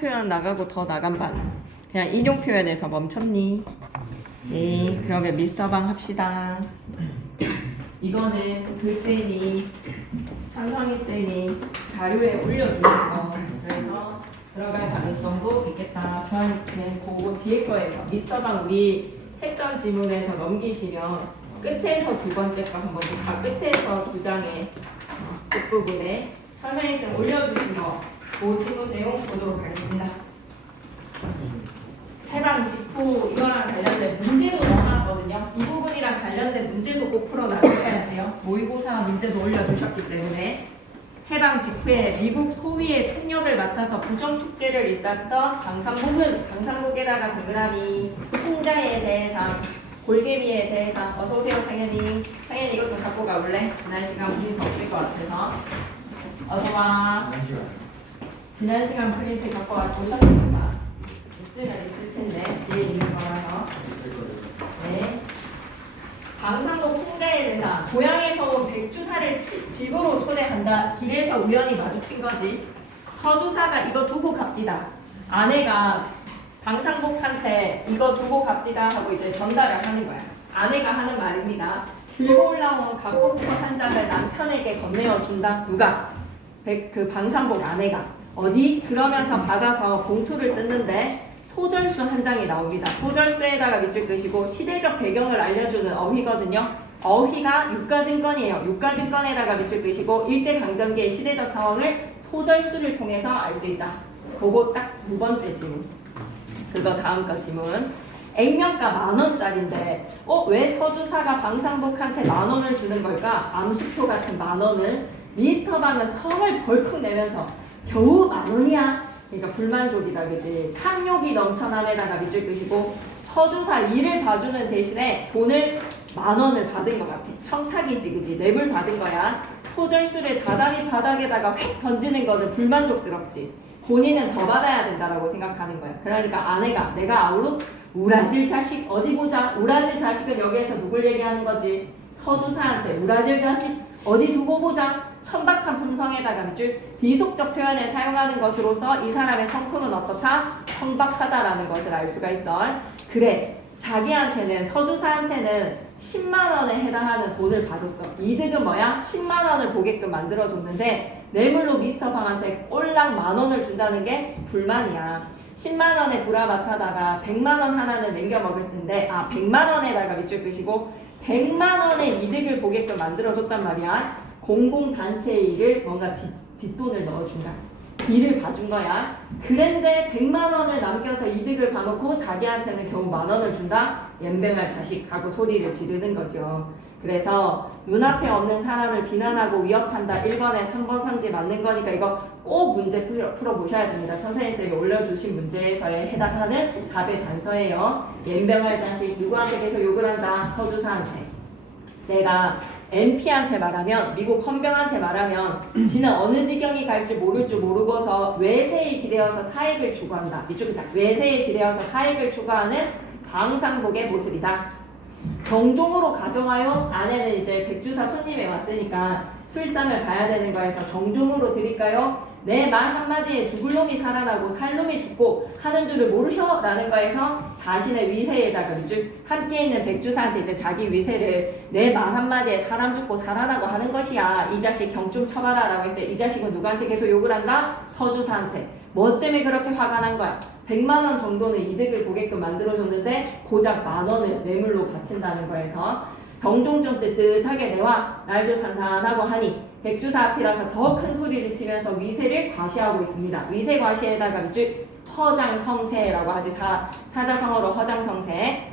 표현 나가고 더 나간 반. 그냥 인용 표현에서 멈췄니? 네, 그러면 미스터방 합시다. 이거는 글쌤이 상상희 쌤이 자료에 올려주는 거. 그래서 들어갈 가능성도 있겠다. 저한테 그거 뒤에 거예요. 미스터방 우리 했던 지문에서 넘기시면 끝에서 두 번째 거 한번 볼까? 끝에서 두 장의 끝부분에 상상희 쌤 올려주신 거. 그 지문 내용 보도록 하겠습니다. 해방 직후 이거랑 관련된 문제도 넣어놨거든요. 이 부분이랑 관련된 문제도 꼭 풀어놔주셔야 돼요. 모의고사 문제도 올려주셨기 때문에 해방 직후에 미국 소위의 통역을 맡아서 부정축제를 일삼던 강상복에다가 동그라미 풍자에 대해서 골개미에 대해서 어서오세요 상현이. 상현이 이것 좀 갖고 가볼래? 지난 시간 우리 더 없을 것 같아서 어서와. 지난 시간 프린트 갖고 와서 오셨습니다. 있으면 있을 텐데 뒤에 있는 거라서. 네. 강상복 풍자에 대해서 고향에서 온 백주사를 집으로 초대한다. 길에서 우연히 마주친 거지. 서주사가 이거 두고 갑디다. 아내가 강상복한테 이거 두고 갑디다 하고 이제 전달을 하는 거야. 아내가 하는 말입니다. 들고 올라온 각봉포 한 장을 남편에게 건네어 준다. 누가? 그 방상복 아내가. 어디? 그러면서 받아서 봉투를 뜯는데 소절수 한 장이 나옵니다. 소절수에다가 밑줄 끄시고 시대적 배경을 알려주는 어휘거든요. 어휘가 유가증권이에요. 유가증권에다가 밑줄 끄시고 일제강점기의 시대적 상황을 소절수를 통해서 알 수 있다. 그거 딱 두 번째 지문. 그거 다음 거 지문. 액면가 10,000원짜리인데 왜 서주사가 방상복한테 10,000원을 주는 걸까? 암수표 같은 10,000원을 미스터방은 성을 벌컥 내면서 겨우 10,000원이야? 그러니까 불만족이다, 그지? 탐욕이 넘쳐남에다가 밑줄 끄시고 서주사 일을 봐주는 대신에 돈을 10,000원을 받은 것 같아. 청탁이지, 그지? 랩을 받은 거야. 소절수를 다다리 바닥에다가 휙 던지는 거는 불만족스럽지. 본인은 더 받아야 된다라고 생각하는 거야. 그러니까 아내가 내가 아우로 우라질 자식 어디 보자. 우라질 자식은 여기에서 누굴 얘기하는 거지? 서주사한테 우라질 자식 어디 두고 보자. 천박한 품성에다가 밑줄 비속적 표현을 사용하는 것으로서 이 사람의 성품은 어떻다? 천박하다라는 것을 알 수가 있어. 그래, 자기한테는 서주사한테는 10만 원에 해당하는 돈을 봐줬어. 이득은 뭐야? 10만 원을 보게끔 만들어줬는데 뇌물로 미스터방한테 꼴랑 10,000원을 준다는 게 불만이야. 10만 원에 불화맡아다가 100만 원 하나는 남겨먹을 텐데 100만 원에다가 밑줄 끄시고 100만 원의 이득을 보게끔 만들어줬단 말이야. 공공단체의 일을 뭔가 뒷돈을 넣어준다. 일을 봐준 거야. 그런데 100만 원을 남겨서 이득을 봐놓고 자기한테는 겨우 10,000원을 준다? 연병할 자식하고 소리를 지르는 거죠. 그래서 눈앞에 없는 사람을 비난하고 위협한다. 1번에 3번 상지 맞는 거니까 이거 꼭 문제 풀어보셔야 됩니다. 선생님이 올려주신 문제에서에 해당하는 답의 단서예요. 연병할 자식 누구한테 계속 욕을 한다? 서주사한테. 내가 MP한테 말하면 미국 헌병한테 말하면 지는 어느 지경이 갈지 모를 줄 모르고서 외세에 기대어서 사익을 추구한다. 이쪽이다. 외세에 기대어서 사익을 추구하는 강상복의 모습이다. 정종으로 가져와요. 아내는 이제 백주사 손님이 왔으니까 술상을 봐야 되는 거에서 정종으로 드릴까요? 내 말 한마디에 죽을 놈이 살아나고 살 놈이 죽고 하는 줄을 모르셔? 라는 거에서 자신의 위세에다가 함께 있는 백주사한테 이제 자기 위세를 내 말 한마디에 사람 죽고 살아나고 하는 것이야. 이 자식 경 좀 쳐봐라 라고 했을 때 이 자식은 누구한테 계속 욕을 한다? 서주사한테. 뭐 때문에 그렇게 화가 난 거야? 100만 원 정도는 이득을 보게끔 만들어줬는데 고작 10,000원을 뇌물로 바친다는 거에서 정종 좀 뜨뜻하게 내와 날도 산산하고 하니 백주사 앞이라서 더 큰 소리를 치면서 위세를 과시하고 있습니다. 위세 과시에다가 밑줄 허장성세라고 하지. 사자성어로 허장성세.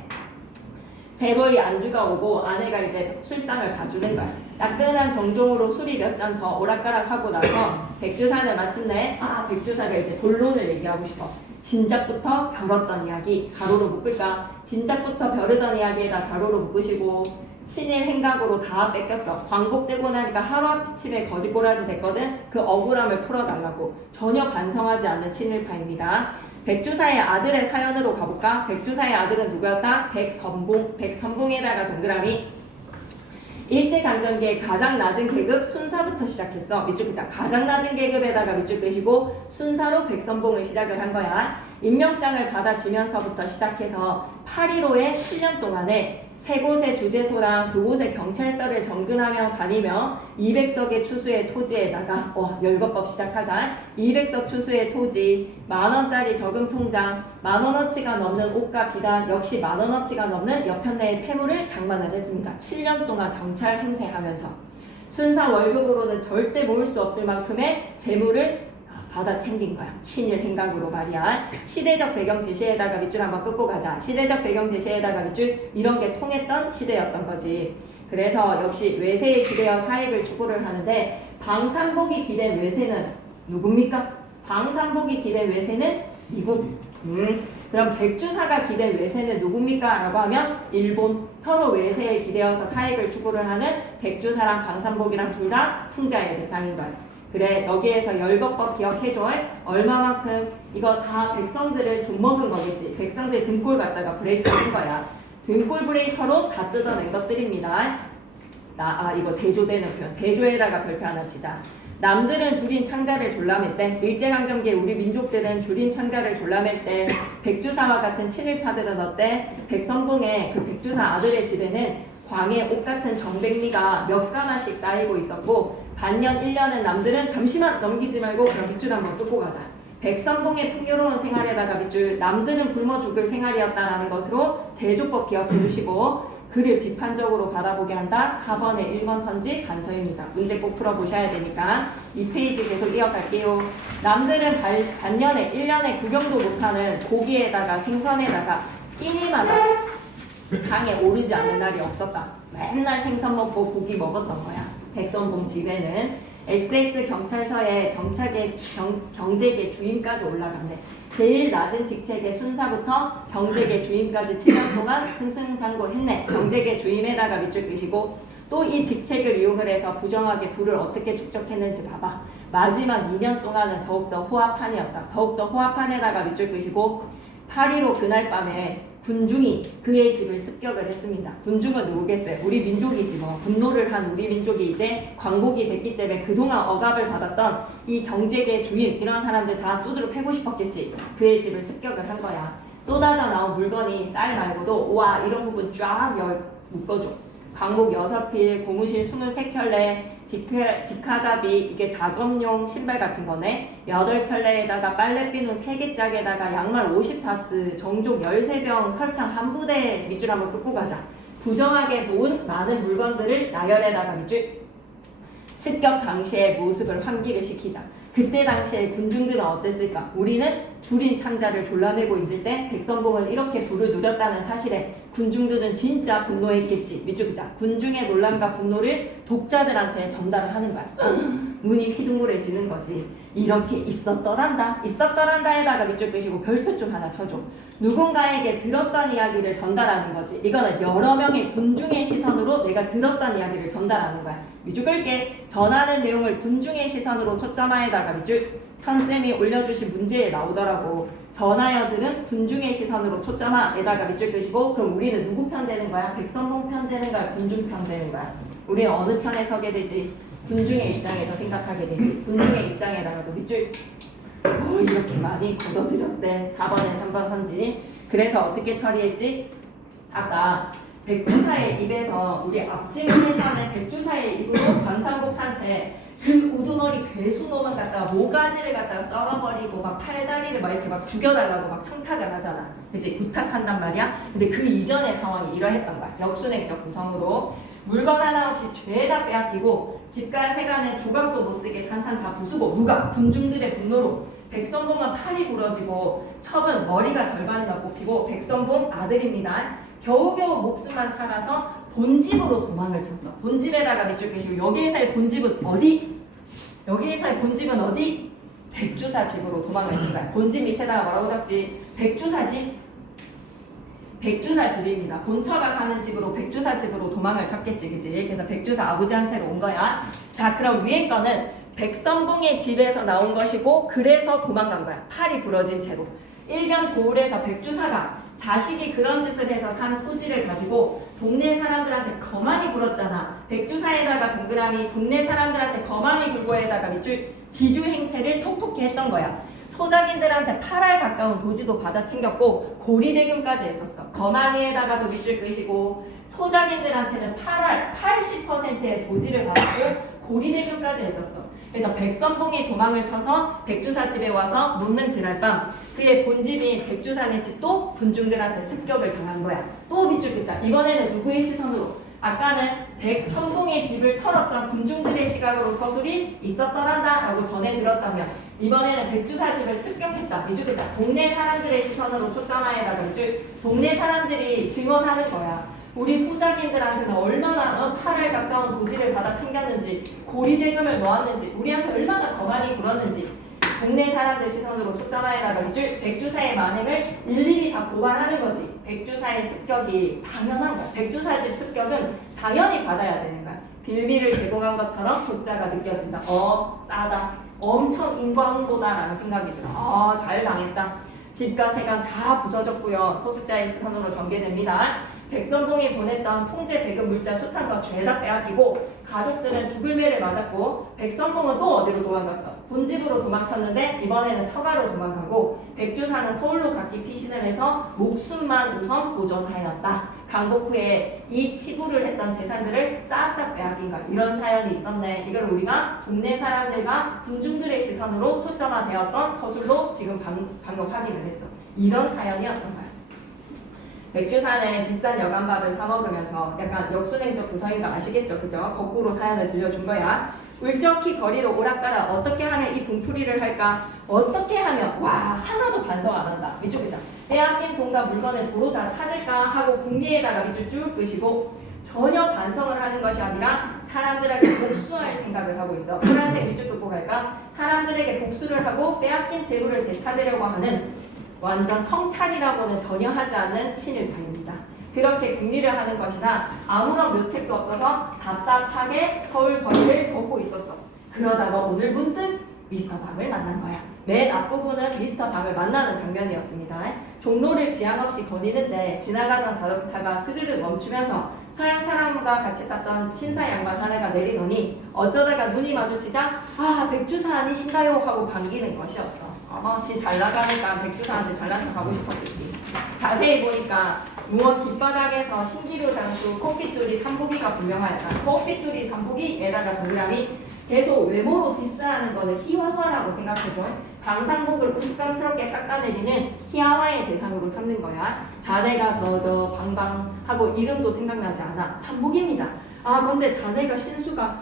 새로이 안주가 오고 아내가 이제 술상을 봐주는 거야. 따끈한 정종으로 술이 몇 잔 더 오락가락하고 나서 백주사는 마침내 백주사가 이제 본론을 얘기하고 싶어. 진작부터 벼렀던 이야기 가로로 묶을까? 진작부터 벼르던 이야기에다 가로로 묶으시고 친일 행각으로 다 뺏겼어. 광복되고 나니까 하루아침에 거짓꼬라지 됐거든. 그 억울함을 풀어달라고. 전혀 반성하지 않는 친일파입니다. 백주사의 아들의 사연으로 가볼까? 백주사의 아들은 누구였다? 백선봉에다가 동그라미. 일제강점기에 가장 낮은 계급 순사부터 시작했어. 밑줄 긋자. 가장 낮은 계급에다가 밑줄 끄시고 순사로 백선봉을 시작을 한 거야. 임명장을 받아주면서부터 시작해서 8.15에 7년 동안에 3곳의 주재소랑 2곳의 경찰서를 정근하며 다니며 200석의 추수의 토지에다가 열거법 시작하자. 200석 추수의 토지, 10,000원짜리 저금통장, 10,000원어치가 넘는 옷과 비단, 역시 10,000원어치가 넘는 여편 내의 폐물을 장만을 했습니다. 7년 동안 경찰 행세하면서 순사 월급으로는 절대 모을 수 없을 만큼의 재물을 받아 챙긴 거야. 신일 행각으로 말이야. 시대적 배경 제시에다가 밑줄 한번 끄고 가자. 시대적 배경 제시에다가 밑줄, 이런 게 통했던 시대였던 거지. 그래서 역시 외세에 기대어 사익을 추구를 하는데, 방산복이 기댄 외세는 누굽니까? 방산복이 기댄 외세는 미국. 그럼 백주사가 기댄 외세는 누굽니까? 라고 하면 일본. 서로 외세에 기대어서 사익을 추구를 하는 백주사랑 방산복이랑 둘 다 풍자의 대상인 거야. 그래, 여기에서 열거법 기억해줘. 얼마만큼? 이거 다 백성들을 돈 먹은 거겠지. 백성들 등골 갖다가 브레이크 한 거야. 등골 브레이커로 다 뜯어낸 것들입니다. 이거 대조되는 표현. 대조에다가 별표 하나 치자. 남들은 줄인 창자를 졸라맬 때, 일제강점기에 우리 민족들은 줄인 창자를 졸라맬 때, 백주사와 같은 친일파들은 어때? 백선봉의 그 백주사 아들의 집에는 광에 옷 같은 정백리가 몇 가마씩 쌓이고 있었고, 반년 1년은 남들은 잠시만 넘기지 말고 그럼 밑줄 한번 뜯고 가자. 백선봉의 풍요로운 생활에다가 밑줄, 남들은 굶어 죽을 생활이었다라는 것으로 대조법 기억해 주시고, 그를 비판적으로 바라보게 한다. 4번의 1번 선지 간서입니다. 문제 꼭 풀어보셔야 되니까 이 페이지 계속 이어갈게요. 남들은 반년에 1년에 구경도 못하는 고기에다가 생선에다가 끼니마다 상에 오르지 않는 날이 없었다. 맨날 생선 먹고 고기 먹었던 거야. 백선봉 집에는 XX 경찰서에 경제계 주임까지 올라갔네. 제일 낮은 직책의 순사부터 경제계 주임까지 7년 동안 승승장구했네. 경제계 주임에다가 밑줄 끄시고, 또 이 직책을 이용을 해서 부정하게 부를 어떻게 축적했는지 봐봐. 마지막 2년 동안은 더욱더 호화판이었다. 더욱더 호화판에다가 밑줄 끄시고, 8.15 그날 밤에 군중이 그의 집을 습격을 했습니다. 군중은 누구겠어요? 우리 민족이지 뭐. 분노를 한 우리 민족이 이제 광복이 됐기 때문에 그동안 억압을 받았던 이 경제계 주인, 이런 사람들 다 두드러 패고 싶었겠지. 그의 집을 습격을 한 거야. 쏟아져 나온 물건이 쌀 말고도 와 이런 부분 쫙 묶어줘. 광복 6필, 고무실 23켤레, 직화다비, 이게 작업용 신발 같은 거네. 8켤레에다가 빨래비누 3개 짝에다가 양말 50다스, 정종 13병, 설탕 한 부대. 밑줄 한번 끄고 가자. 부정하게 모은 많은 물건들을 나열에다가 밑줄. 습격 당시의 모습을 환기를 시키자. 그때 당시에 군중들은 어땠을까? 우리는 줄인 창자를 졸라매고 있을 때 백선봉은 이렇게 불을 누렸다는 사실에 군중들은 진짜 분노했겠지. 밑줄 긋자. 군중의 논란과 분노를 독자들한테 전달을 하는 거야. 눈이 휘둥그레지는 거지. 이렇게 있었더란다에다가 밑줄 끄시고 별표 좀 하나 쳐줘. 누군가에게 들었던 이야기를 전달하는 거지. 이거는 여러 명의 군중의 시선으로 내가 들었던 이야기를 전달하는 거야. 밑줄 끌게. 전하는 내용을 군중의 시선으로 초점화에다가 밑줄. 선생님이 올려주신 문제에 나오더라고. 전하여들은 군중의 시선으로 초점화에다가 밑줄 끄시고, 그럼 우리는 누구 편 되는 거야? 백선봉 편 되는 거야? 군중 편 되는 거야? 우리는 어느 편에 서게 되지? 군중의 입장에서 생각하게 되지. 군중의 입장에다가도 밑줄. 이렇게 많이 걷어들였대. 4번에 3번 선지. 그래서 어떻게 처리했지? 아까 백주사의 입에서 우리 앞집에서는 백주사의 입으로 방산복한테 그 우두머리 괴수놈을 갖다가 모가지를 갖다가 썰어버리고 막 팔다리를 막 이렇게 막 죽여달라고 막 청탁을 하잖아. 그치? 부탁한단 말이야. 근데 그 이전의 상황이 이러했던 거야. 역순행적 구성으로 물건 하나 없이 죄다 빼앗기고 집갈 세간에 조각도 못 쓰게 산산 다 부수고, 누가? 군중들의 분노로 백선봉은 팔이 부러지고 첩은 머리가 절반이나 뽑히고, 백선봉 아들입니다. 겨우겨우 목숨만 살아서 본집으로 도망을 쳤어. 본집에다가 밑줄 끄시고, 여기에서의 본집은 어디? 여기에서의 본집은 어디? 백주사 집으로 도망을 친 거야. 본집 밑에다가 뭐라고 적지? 백주사 집. 백주사 집입니다. 본처가 사는 집으로 백주사 집으로 도망을 쳤겠지, 그지? 그래서 백주사 아버지한테로 온 거야. 자, 그럼 위에 거는 백선봉의 집에서 나온 것이고, 그래서 도망간 거야. 팔이 부러진 채로. 일변 고을에서 백주사가 자식이 그런 짓을 해서 산 토지를 가지고 동네 사람들한테 거만이 굴었잖아. 백주사에다가 동그라미 동네 사람들한테 거만이 굴고에다가 밑줄 지주 행세를 톡톡히 했던 거야. 소작인들한테 8알 가까운 도지도 받아 챙겼고 고리대금까지 했었어. 거만이에다가도 밑줄 끄시고 소작인들한테는 8알 80%의 도지를 받았고 고리대금까지 했었어. 그래서 백선봉이 도망을 쳐서 백주사 집에 와서 묻는 그날 밤 그의 본집인 백주사네 집도 군중들한테 습격을 당한 거야. 또 밑줄 긋자. 이번에는 누구의 시선으로? 아까는 백선봉의 집을 털었던 군중들의 시각으로 서술이 있었더란다 라고 전해 들었다면 이번에는 백주사 집을 습격했다. 밑줄 긋자. 동네 사람들의 시선으로 초점하에다가 밑줄 동네 사람들이 증언하는 거야. 우리 소작인들한테는 얼마나 8알 가까운 도지를 받아 챙겼는지 고리대금을 놓았는지 우리한테 얼마나 거만이 굴었는지 동네 사람들 시선으로 초점하에다가 밑줄 백주사의 만행을 일일이 다 고발하는 거지. 백주사의 습격이 당연한 거야. 백주사 집 습격은 당연히 받아야 되는 거야. 빌미를 제공한 것처럼 독자가 느껴진다. 싸다. 엄청 인과응보다라는 생각이 들어. 잘 당했다. 집과 세관 다 부서졌고요. 소수자의 시선으로 전개됩니다. 백선봉이 보냈던 통제 배급 물자 숱한 죄다 빼앗기고 가족들은 죽을 매를 맞았고 백선봉은 또 어디로 도망갔어? 본집으로 도망쳤는데 이번에는 처가로 도망가고 백주사는 서울로 갔기 피신을 해서 목숨만 우선 보존하였다. 강복 후에 이 치부를 했던 재산들을 싹 다 빼앗긴 것. 이런 사연이 있었네. 이걸 우리가 동네 사람들과 군중들의 시선으로 초점화되었던 서술로 지금 방금 확인을 했어. 이런 사연이었던 거야. 백주사는 비싼 여간밥을 사 먹으면서 약간 역순행적 구성인 거 아시겠죠? 그죠? 거꾸로 사연을 들려준 거야. 울적히 거리로 오락가라. 어떻게 하면 이 분풀이를 할까? 어떻게 하면 하나도 반성 안 한다. 밑줄 끄자. 빼앗긴 돈과 물건을 도로 다 찾을까 하고 궁리에다가 밑줄 쭉 끄시고 전혀 반성을 하는 것이 아니라 사람들에게 복수할 생각을 하고 있어. 파란색 밑줄 끄고 갈까? 사람들에게 복수를 하고 빼앗긴 재물을 되찾으려고 하는 완전 성찰이라고는 전혀 하지 않은 친일파입니다. 그렇게 궁리를 하는 것이나 아무런 묘책도 없어서 답답하게 서울 거리를 걷고 있었어. 그러다가 오늘 문득 미스터 박을 만난 거야. 맨 앞부분은 미스터 박을 만나는 장면이었습니다. 종로를 지향 없이 거니는데 지나가던 자동차가 스르르 멈추면서 서양 사람과 같이 탔던 신사 양반 하나가 내리더니 어쩌다가 눈이 마주치자 백주사 아니신가요? 하고 반기는 것이었어. 지 잘 나가니까 백주사한테 잘난 척 하고 싶었겠지. 자세히 보니까 웅원 뒷바닥에서 신기루 장수 코피뚜리 삼복이가 분명하였다. 코피뚜리 삼복이에다가 동그라미 계속 외모로 디스하는 거는 희화화라고 생각해줘. 방상복을 우스꽝스럽게 깎아내리는 희화화의 대상으로 삼는 거야. 자네가 저 방방하고 이름도 생각나지 않아. 삼복입니다. 근데 자네가 신수가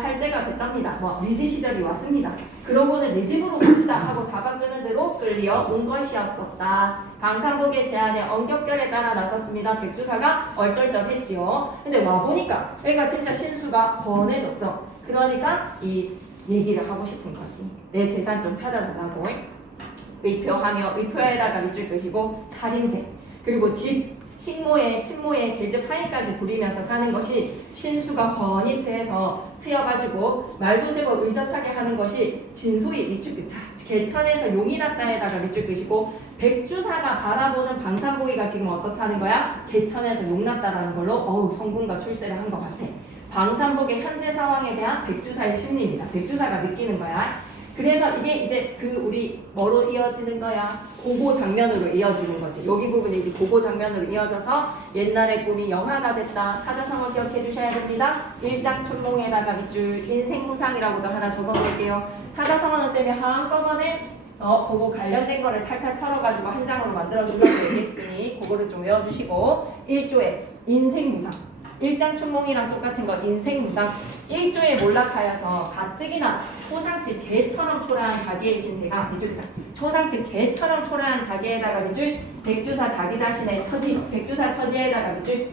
살 때가 됐답니다. 리지 시절이 왔습니다. 그러고는 내 집으로 갑시다 하고 잡아끄는 대로 끌려 온 것이었었다. 방상복의 제안에 엄격결에 따라 나섰습니다. 백주사가 얼떨떨했지요. 근데 와보니까 얘가 진짜 신수가 권해졌어. 그러니까 이 얘기를 하고 싶은 거지. 내 재산 좀 찾아달라고. 의표하며 의표에다가 밑줄 끄시고 차림새 그리고 집 친모의 계집 하인까지 부리면서 사는 것이 신수가 훤히 트여가지고 말도 제법 의젓하게 하는 것이 진소의 밑줄 끄자. 개천에서 용이 났다에다가 밑줄 끄시고 백주사가 바라보는 방상복이가 지금 어떻다는 거야? 개천에서 용 났다라는 걸로 성공과 출세를 한 것 같아. 방상복의 현재 상황에 대한 백주사의 심리입니다. 백주사가 느끼는 거야. 그래서 이게 이제 우리 뭐로 이어지는 거야? 고고 장면으로 이어지는 거지. 여기 부분이 이제 고고 장면으로 이어져서 옛날의 꿈이 영화가 됐다. 사자성어 기억해 주셔야 됩니다. 일장춘몽에다가 밑줄 인생무상이라고도 하나 적어볼게요. 사자성어는 쌤이 한꺼번에 그거 관련된 거를 탈탈 털어가지고 한 장으로 만들어준다고 얘기했으니 그거를 좀 외워주시고 1조에 인생무상 일장춘몽이랑 똑같은 거 인생무상 1조에 몰락하여서 가뜩이나 초상집 개처럼 초라한 자기의 신세가 밑줄 초상집 개처럼 초라한 자기에다가 밑줄 백주사 자기 자신의 처지 백주사 처지에다가 밑줄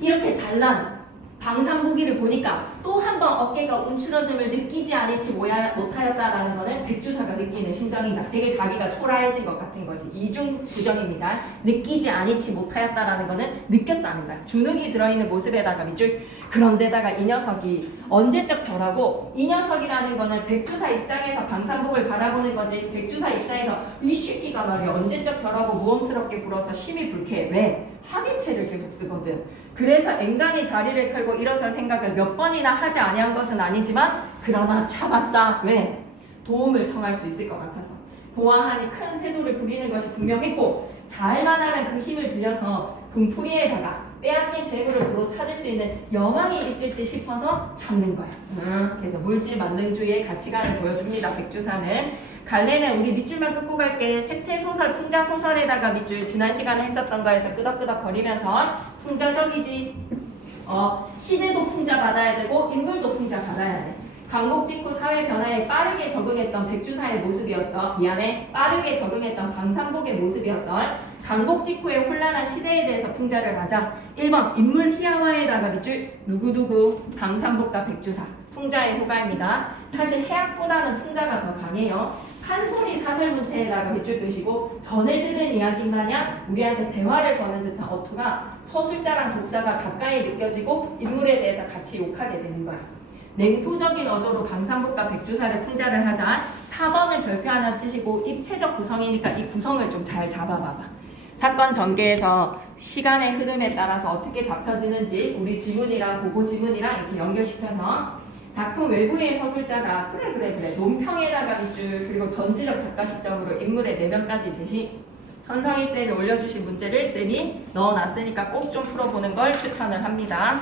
이렇게 잘난 방상복이를 보니까 또 한 번 어깨가 움츠러듦을 느끼지 않을지 못하였다라는 거는 백주사가 느끼는 심정이다. 되게 자기가 초라해진 것 같은 거지. 이중 부정입니다. 느끼지 않을지 못하였다라는 거는 느꼈다는 거야. 주눅이 들어있는 모습에다가 밑줄 그런데다가 이 녀석이 언제적 저라고 이 녀석이라는 거는 백주사 입장에서 방상복을 바라보는 거지. 백주사 입장에서 이 새끼가 기가 막혀. 언제적 저라고 모험스럽게 굴어서 심히 불쾌해. 왜? 합의체를 계속 쓰거든. 그래서 앵간히 자리를 털고 일어설 생각을 몇 번이나 하지 아니한 것은 아니지만 그러나 참았다. 왜? 도움을 청할 수 있을 것 같아서. 보아하니 큰 세도를 부리는 것이 분명했고 잘만 하면 그 힘을 빌려서 분풀이에다가 빼앗긴 재물을 도로 찾을 수 있는 여망이 있을 듯 싶어서 참는 거야. 그래서 물질 만능주의의 가치관을 보여줍니다. 백주사는. 갈래는 우리 밑줄만 끊고 갈게. 세태소설, 풍자소설에다가 밑줄 지난 시간에 했었던 거에서 끄덕끄덕 거리면서 풍자적이지. 시대도 풍자 받아야 되고 인물도 풍자 받아야 돼. 강복 직후 사회 변화에 빠르게 적응했던 백주사의 모습이었어. 미안해. 빠르게 적응했던 방산복의 모습이었어. 강복 직후의 혼란한 시대에 대해서 풍자를 하자. 1번 인물 희화화에다가 밑줄 누구누구 방산복과 백주사. 풍자의 효과입니다. 사실 해학보다는 풍자가 더 강해요. 한 소리 사설문체에다가 밑줄 끄시고 전에 들은 이야기 마냥 우리한테 대화를 거는 듯한 어투가 서술자랑 독자가 가까이 느껴지고 인물에 대해서 같이 욕하게 되는 거야. 냉소적인 어조로 방산복과 백주사를 풍자를 하자. 4번을 별표 하나 치시고 입체적 구성이니까 이 구성을 좀 잘 잡아봐봐. 사건 전개에서 시간의 흐름에 따라서 어떻게 잡혀지는지 우리 지문이랑 보고 지문이랑 이렇게 연결시켜서 작품 외부의 서술자가 그래 논평에다가 밑줄 그리고 전지적 작가 시점으로 인물의 내면까지 제시. 천성희 쌤이 올려주신 문제를 쌤이 넣어놨으니까 꼭 좀 풀어보는 걸 추천을 합니다.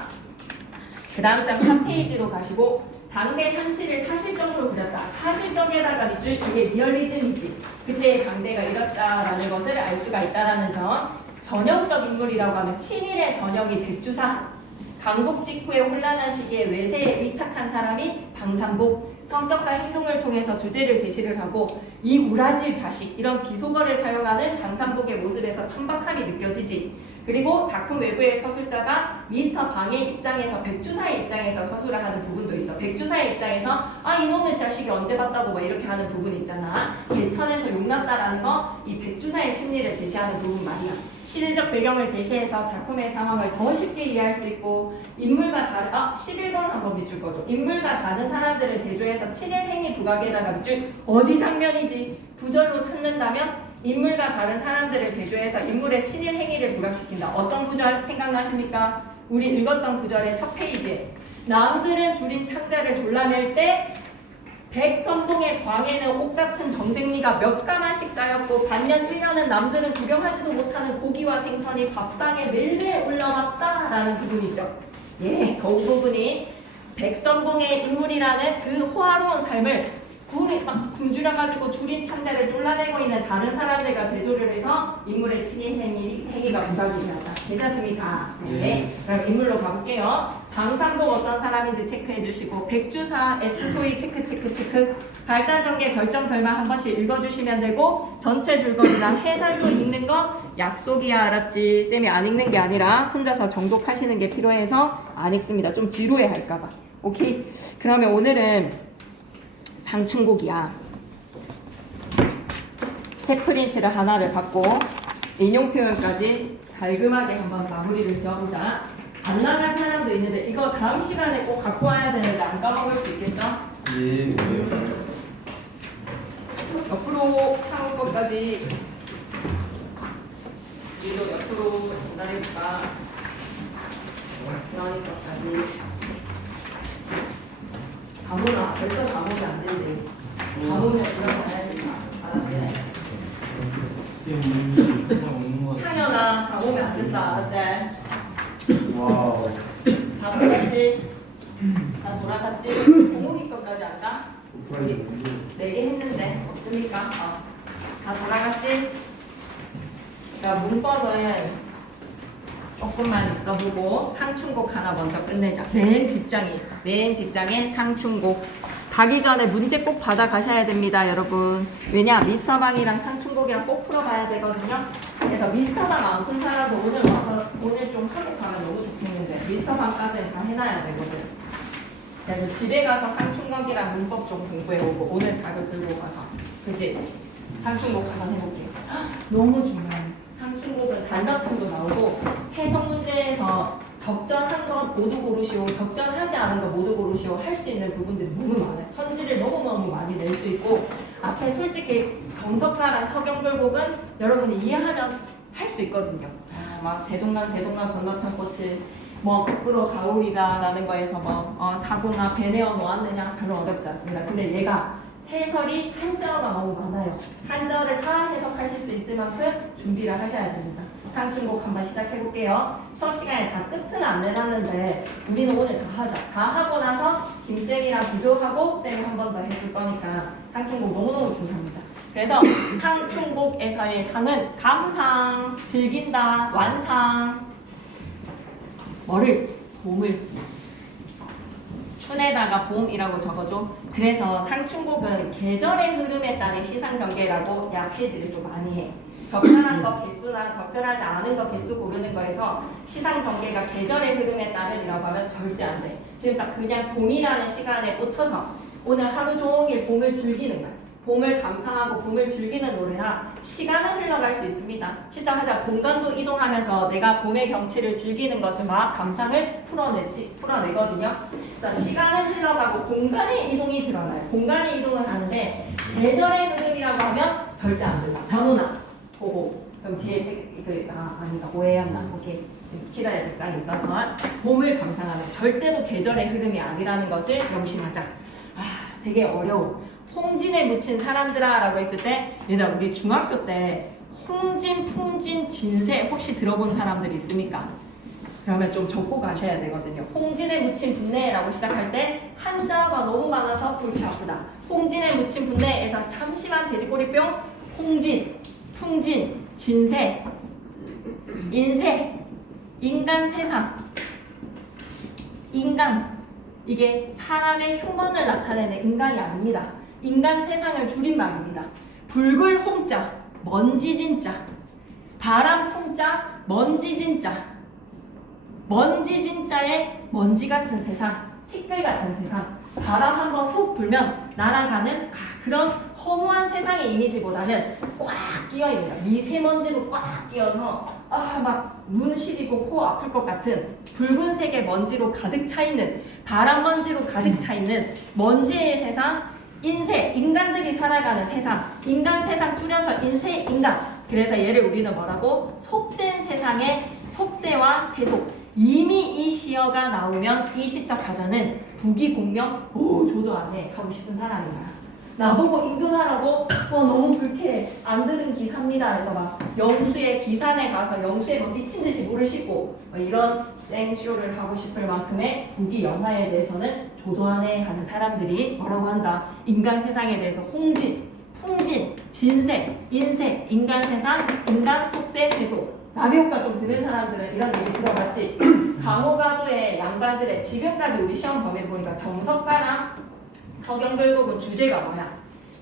그 다음 장 3페이지로 가시고 당대 현실을 사실적으로 그렸다. 사실적에다가 밑줄 이게 리얼리즘이지. 그때의 당대가 이렇다라는 것을 알 수가 있다라는 점. 전형적 인물이라고 하면 친일의 전형이 백주사. 강복 직후의 혼란한 시기에 외세에 위탁한 사람이 방산복. 성격과 행동을 통해서 주제를 제시를 하고 이 우라질 자식 이런 비속어를 사용하는 방산복의 모습에서 천박함이 느껴지지. 그리고 작품 외부의 서술자가 미스터 방의 입장에서 백주사의 입장에서 서술을 하는 부분도 있어. 백주사의 입장에서 이놈의 자식이 언제 봤다고 막 이렇게 하는 부분 있잖아. 개천에서 용났다라는 거 이 백주사의 심리를 제시하는 부분 말이야. 시대적 배경을 제시해서 작품의 상황을 더 쉽게 이해할 수 있고 인물과 다른 11번 한번 밑줄 거죠. 인물과 다른 사람들을 대조해서 친일 행위 부각에다가 밑줄 어디 장면이지 구절로 찾는다면 인물과 다른 사람들을 대조해서 인물의 친일 행위를 부각시킨다. 어떤 구절 생각나십니까? 우리 읽었던 구절의 첫 페이지에 남들은 줄인 창자를 졸라맬 때 백선봉의 광에는 옷같은 정댕미가 몇 가마씩 쌓였고 반년 1년은 남들은 구경하지도 못하는 고기와 생선이 밥상에 매일매일 올라왔다라는 부분이죠. 그 부분이 백선봉의 인물이라는 그 호화로운 삶을 굴이 막 굶주려가지고 줄인 창자를 졸라내고 있는 다른 사람들과 대조를 해서 인물의 친일 행위가 부각이 되었다. 괜찮습니까? 네. 그럼 인물로 가볼게요. 방산복 어떤 사람인지 체크해 주시고 백주사 S소위 체크 발단 전개 절정 결말 한 번씩 읽어주시면 되고 전체 줄거리랑 해설도 읽는 거 약속이야 알았지? 쌤이 안 읽는 게 아니라 혼자서 정독하시는 게 필요해서 안 읽습니다. 좀 지루해 할까봐. 오케이? 그러면 오늘은 상충곡이야. 새 프린트를 하나를 받고 인용 표현까지 깔끔하게 한번 마무리를 지어보자. 안 나간 사람도 있는데 이거 다음 시간에 꼭 갖고 와야 되는데 안 까먹을 수 있겠어? 예. 옆으로 창호 것까지 위로 옆으로 전달해볼까? 너희 것까지 가보나 벌써 가보면 안 된대. 가보면 들어가야 된다. 알았지? 향연아 가보면 안 된다. 알았지? 와우. 다 돌아갔지? 다 돌아갔지? 공공이 것까지 안 가? 우리 4개 했는데 없습니까? 다 돌아갔지? 자 문법은 조금만 있어보고 상충곡 하나 먼저 끝내자. 맨 뒷장에 있어. 맨 뒷장에 상충곡. 가기 전에 문제 꼭 받아 가셔야 됩니다, 여러분. 왜냐? 미스터방이랑 상충곡이랑 꼭 풀어봐야 되거든요. 그래서 미스터방 안 푼 사람도 오늘 와서 오늘 좀 하고 가면 너무 좋겠는데 미스터방까지는 다 해놔야 되거든. 그래서 집에 가서 상충곡이랑 문법 좀 공부해오고 오늘 자료 들고 가서 그치? 상충곡 한번 해볼게요. 너무 중요해. 상충곡은 단답형도 나오고 해석 문제에서 적절한 건 모두 고르시오, 적절하지 않은 거 모두 고르시오 할 수 있는 부분들이 너무 많아요. 선지를 너무너무 많이 낼 수 있고 앞에 솔직히 정석가랑 서경불곡은 여러분이 이해하면 할 수 있거든요. 막 대동강 건너편 꽃을 뭐 거꾸로 가오리다라는 거에서 뭐 사고나 배 내어 놓았느냐 별로 어렵지 않습니다. 근데 얘가 해설이 한자어가 너무 많아요. 한자어를 다 해석하실 수 있을 만큼 준비를 하셔야 됩니다. 상충곡 한번 시작해 볼게요. 수업 시간에 다 끝은 안 내놨는데 우리는 오늘 다 하자. 다 하고 나서 김쌤이랑 비교하고 쌤이 한 번 더 해줄 거니까 상충곡 너무너무 중요합니다. 그래서 상충곡에서의 상은 감상, 즐긴다, 완상, 뭐를? 봄을. 춘에다가 봄이라고 적어줘. 그래서 상충곡은 계절의 흐름에 따른 시상전개라고 약시지를 좀 많이 해. 적절한 거 개수나 적절하지 않은 거 개수 고르는 거에서 시상전개가 계절의 흐름에 따른이라고 하면 절대 안 돼. 지금 딱 그냥 봄이라는 시간에 꽂혀서 오늘 하루 종일 봄을 즐기는 거야. 봄을 감상하고 봄을 즐기는 노래라 시간은 흘러갈 수 있습니다. 실장하자 공간도 이동하면서 내가 봄의 경치를 즐기는 것을 막 감상을 풀어내거든요. 그래서 시간은 흘러가고 공간의 이동이 드러나요. 공간의 이동을 하는데 계절의 흐름이라고 하면 절대 안 된다. 정훈아 보고 그럼 뒤에 아니다 오해였나? 오케이. 키라의 책상이 있어서 봄을 감상하는 절대로 계절의 흐름이 아니라는 것을 명심하자. 되게 어려워. 홍진에 묻힌 사람들아 라고 했을 때 얘들아 우리 중학교 때 홍진, 풍진, 진세 혹시 들어본 사람들이 있습니까? 그러면 좀 적고 가셔야 되거든요. 홍진에 묻힌 분내라고 시작할 때 한자가 너무 많아서 골치 아프다. 홍진에 묻힌 분내에서 참심한 돼지꼬리뿅 홍진, 풍진, 진세, 인세, 인간 세상, 인간 이게 사람의 휴먼을 나타내는 인간이 아닙니다. 인간 세상을 줄인 말입니다. 붉을 홍자, 먼지 진자, 바람 풍자, 먼지 진자, 먼지 진자의 먼지 같은 세상, 티끌 같은 세상, 바람 한번 훅 불면 날아가는 그런 허무한 세상의 이미지보다는 꽉 끼어있는 미세먼지로 꽉 끼어서 막 눈 시리고 코 아플 것 같은 붉은색의 먼지로 가득 차있는 바람 먼지로 가득 차있는 먼지의 세상 인세, 인간들이 살아가는 세상 인간 세상 줄여서 인세, 인간 그래서 얘를 우리는 뭐라고? 속된 세상의 속세와 세속 이미 이 시어가 나오면 이 시적 가전은 부기공명 저도 안 해 하고 싶은 사람이야. 나보고 임금하라고 너무 불쾌해 안 들은 기사입니다 해서 막 영수의 기산에 가서 영수에 막 미친듯이 물을 씻고 이런 생쇼를 하고 싶을 만큼의 부기 영화에 대해서는 조도 안 해 하는 사람들이 뭐라고 한다. 인간 세상에 대해서 홍진, 풍진, 진세, 인세, 인간 세상, 인간 속세, 세속 남효과 좀 들은 사람들은 이런 얘기 들어봤지. 강호가도의 양반들의 지금까지 우리 시험 범위 보니까 정석가랑 서경불곡은 주제가 뭐야?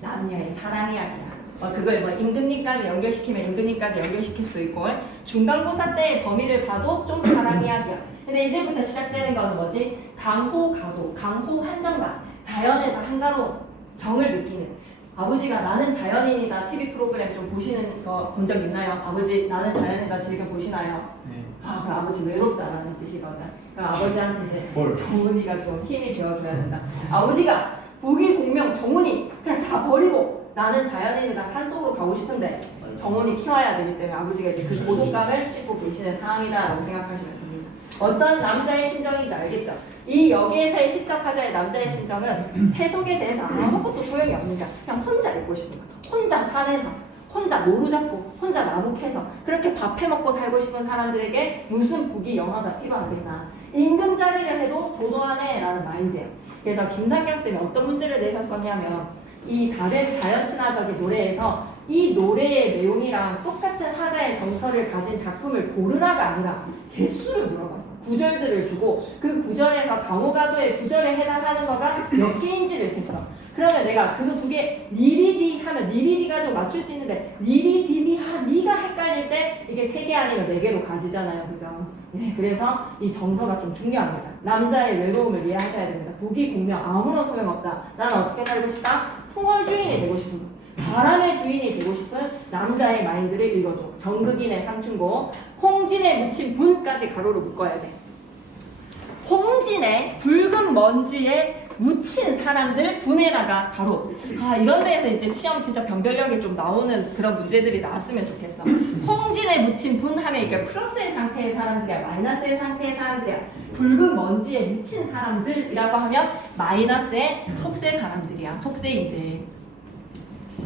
남녀의 사랑 이야기야. 그걸 임금님까지 연결시키면 임금님까지 연결시킬 수도 있고 중간고사 때의 범위를 봐도 좀 사랑 이야기야. 근데 이제부터 시작되는 거는 뭐지? 강호가도, 강호 한정가. 자연에서 한가로운 정을 느끼는 아버지가 나는 자연인이다 TV 프로그램 좀 보시는 거 본 적 있나요? 아버지 나는 자연이다 지금 보시나요? 네. 그럼 아버지 외롭다라는 뜻이거든. 그럼 아버지한테 이제 정훈이가 좀 힘이 되어줘야 된다. 아버지가 부기 공명 정훈이 그냥 다 버리고 나는 자연인이다 산속으로 가고 싶은데 정훈이 키워야 되기 때문에 아버지가 이제 그 고독감을 싣고 계시는 상황이다라고 생각하시면 됩니다. 어떤 남자의 심정인지 알겠죠? 이 여기에서의 시적하자의 남자의 심정은 세속에 대해서 아무것도 소용이 없는가 그냥 혼자 있고 싶은 거야. 혼자 산에서 혼자 노루 잡고 혼자 나무 캐서 그렇게 밥 해먹고 살고 싶은 사람들에게 무슨 부귀 영화가 필요하겠나. 임금 자리를 해도 조도하네 라는 마인드예요. 그래서 김상경 쌤이 어떤 문제를 내셨었냐면 이 다른 자연 친화적인 노래에서 이 노래의 내용이랑 똑같은 하자의 정서를 가진 작품을 고르라가 아니라 개수를 물어봤어. 구절들을 주고 그 구절에서 강호가도의 구절에 해당하는 거가 몇 개인지를 셌어. 그러면 내가 그거 두 개 니리디 하면 니리디 가지고 맞출 수 있는데 니리디미하 니가 헷갈릴 때 이게 세 개 아니면 네 개로 가지잖아요. 그죠? 네, 그래서 이 정서가 좀 중요합니다. 남자의 외로움을 이해하셔야 됩니다. 부귀 공명 아무런 소용없다. 나는 어떻게 살고 싶다? 풍월 주인이 되고 싶은 거. 바람의 주인이 되고 싶은 남자의 마인드를 읽어줘. 정극인의 상충고 홍진에 묻힌 분까지 가로로 묶어야 돼. 홍진에 붉은 먼지에 묻힌 사람들 분에다가 가로. 아, 이런 데에서 이제 시험 진짜 변별력이 좀 나오는 그런 문제들이 나왔으면 좋겠어. 홍진에 묻힌 분 하면 이게 플러스의 상태의 사람들이야, 마이너스의 상태의 사람들이야. 붉은 먼지에 묻힌 사람들이라고 하면 마이너스의 속세 사람들이야, 속세인들.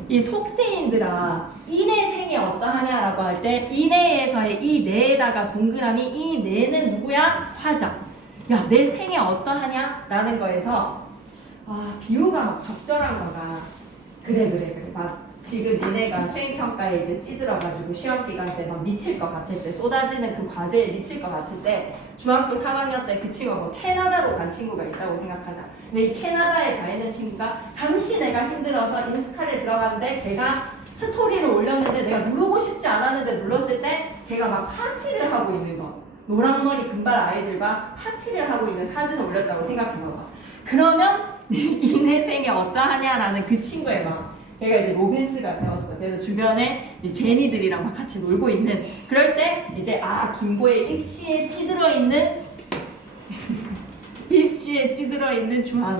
이 속세인들아, 이내 생이 어떠하냐라고 할 때 이내에서의 이 내에다가 동그라미, 이 내는 누구야? 화자. 야, 내 생이 어떠하냐? 라는 거에서 비유가 막 적절한 거가 그래 막 지금 니네가 수행평가에 이제 찌들어가지고 시험기간 때 막 미칠 것 같을 때, 쏟아지는 그 과제에 미칠 것 같을 때, 중학교 3학년 때 그 친구가 뭐 캐나다로 간 친구가 있다고 생각하자. 근데 이 캐나다에 가 있는 친구가 잠시 내가 힘들어서 인스타에 들어갔는데 걔가 스토리를 올렸는데 내가 누르고 싶지 않았는데 눌렀을 때 걔가 막 파티를 하고 있는 거. 노랑머리 금발 아이들과 파티를 하고 있는 사진을 올렸다고 생각해봐봐. 그러면 이내 생이 어떠하냐라는 그 친구의 마음. 걔가 이제 로빈스가 배웠어. 그래서 주변에 제니들이랑 막 같이 놀고 있는. 그럴 때 이제 김고의 입시에 찌들어 있는 입시에 찌들어 있는 주하나.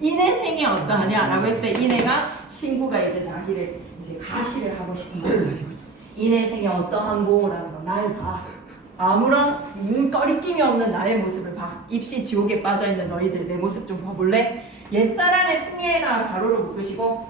이내 생이 어떠하냐라고 했을 때 이내가 친구가 이제 자기를 이제 가시를 하고 싶은 거예요. 이내 생이 어떠한고라는 거. 날 봐. 아무런 꺼리낌이 없는 나의 모습을 봐. 입시 지옥에 빠져있는 너희들 내 모습 좀 봐볼래? 옛사람의 풍예나 가로로 묶으시고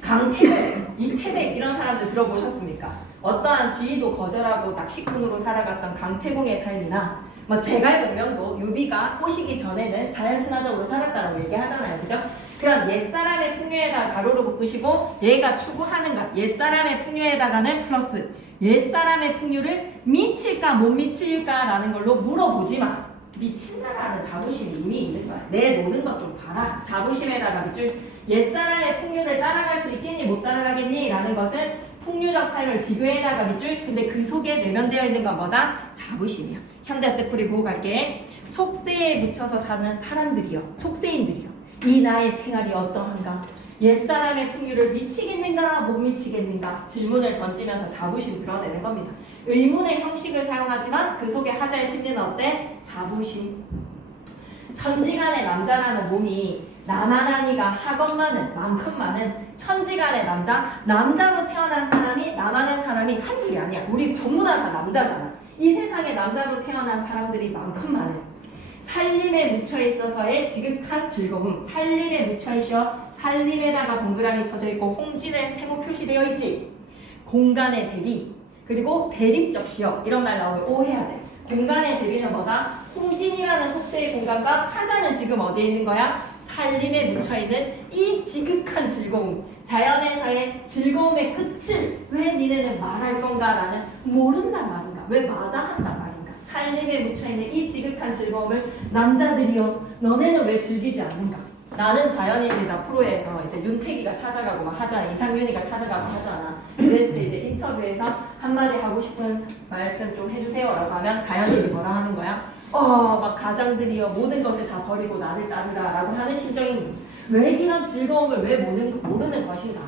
강태백, 이태백 이런 사람들 들어보셨습니까? 어떠한 지위도 거절하고 낚시꾼으로 살아갔던 강태공의 삶이나 뭐 제갈공명도 유비가 꼬시기 전에는 자연친화적으로 살았다고 얘기하잖아요. 그죠? 그런 옛사람의 풍요에다 가로로 묶으시고 얘가 추구하는가 옛사람의 풍요에다가는 플러스 옛사람의 풍요를 미칠까 못 미칠까라는 걸로 물어보지만 미친다라는 자부심이 이미 있는 거야. 내 노는 것 좀 봐라. 자부심에다가 밑줄 옛사람의 풍요를 따라갈 수 있겠니 못 따라가겠니 라는 것은 풍요적 삶을 비교해다가 밑줄. 근데 그 속에 내면되어 있는 건 뭐다? 자부심이야. 현대학대 풀이 보고 갈게. 속세에 묻혀서 사는 사람들이요, 속세인들이요, 이 나의 생활이 어떠한가? 옛사람의 풍요를 미치겠는가 못 미치겠는가? 질문을 던지면서 자부심 드러내는 겁니다. 의문의 형식을 사용하지만 그 속에 하자의 심리는 어때? 자부심. 천지간의 남자라는 몸이 나만하니가 학업 많은 만큼 많은 천지간의 남자로 태어난 사람이 나만한 사람이 한둘이 아니야. 우리 전부 다 남자잖아. 이 세상에 남자로 태어난 사람들이 만큼 많은 살림에 묻혀있어서의 지극한 즐거움. 살림에 묻혀있어 살림에다가 동그라미 쳐져있고 홍진의 세모 표시되어 있지. 공간의 대비 그리고 대립적 시역 이런 말 나오면 오해야 돼. 공간의 대비는 뭐다? 홍진이라는 속세의 공간과 하자는 지금 어디에 있는 거야? 살림에 묻혀있는 이 지극한 즐거움. 자연에서의 즐거움의 끝을 왜 니네는 말할 건가? 라는 모른단 말인가? 왜 마다한단 말인가? 살림에 묻혀있는 이 지극한 즐거움을 남자들이요 너네는 왜 즐기지 않는가? 나는 자연인이다 프로에서 이제 윤태기가 찾아가고 막 하잖아. 이상윤이가 찾아가고 하잖아. 그랬을 때 이제 인터뷰에서 한마디 하고 싶은 말씀 좀 해주세요 라고 하면 자연인이 뭐라 하는 거야? 막 가장들이요 모든 것을 다 버리고 나를 따르라 라고 하는 심정이 왜 이런 즐거움을 왜 모르는 것인가.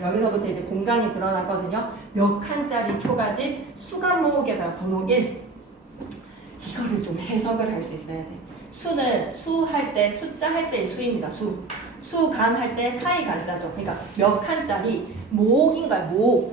여기서부터 이제 공간이 드러나거든요. 몇 칸짜리 초가집 수간 모으기에다가 번호 1 이거를 좀 해석을 할 수 있어야 돼. 수는 수할 때 숫자 할 때 수입니다. 수간 할 때 사이 간자죠. 그러니까 몇 칸짜리 모옥인 거야.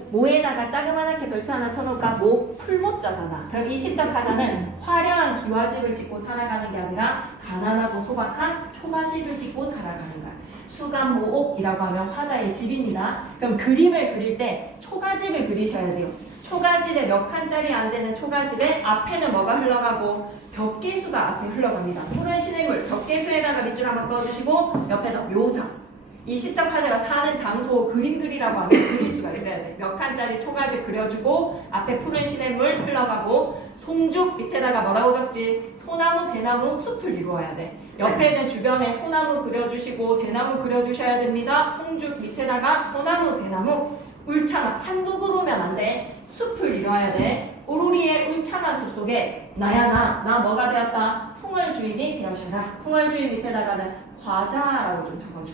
모에다가 자그만하게 별표 하나 쳐놓을까? 풀모자잖아. 그럼 이 시작하자는 화려한 기와집을 짓고 살아가는 게 아니라 가난하고 소박한 초가집을 짓고 살아가는 거야. 수간 모옥이라고 하면 화자의 집입니다. 그럼 그림을 그릴 때 초가집을 그리셔야 돼요. 초가집에 몇 칸짜리 안 되는 초가집에 앞에는 뭐가 흘러가고 벽계수가 앞에 흘러갑니다. 푸른 시냇물 벽계수에다가 밑줄 한번 떠주시고 옆에다 묘사. 이 시점 화자가 사는 장소 그림 그리라고 하면 그릴 수가 있어야 돼. 몇 칸짜리 초가집 그려주고 앞에 푸른 시냇물 흘러가고 송죽 밑에다가 뭐라고 적지? 소나무, 대나무, 숲을 이루어야 돼. 옆에는 주변에 소나무 그려주시고 대나무 그려주셔야 됩니다. 송죽 밑에다가 소나무, 대나무, 울창한 한두 그루면 안 돼. 숲을 이뤄야 돼. 오루리의 울창한 숲 속에 나야 나 뭐가 되었다? 풍월 주인이 되어셔라. 풍월 주인 밑에다가는 화자라고 좀 적어줘.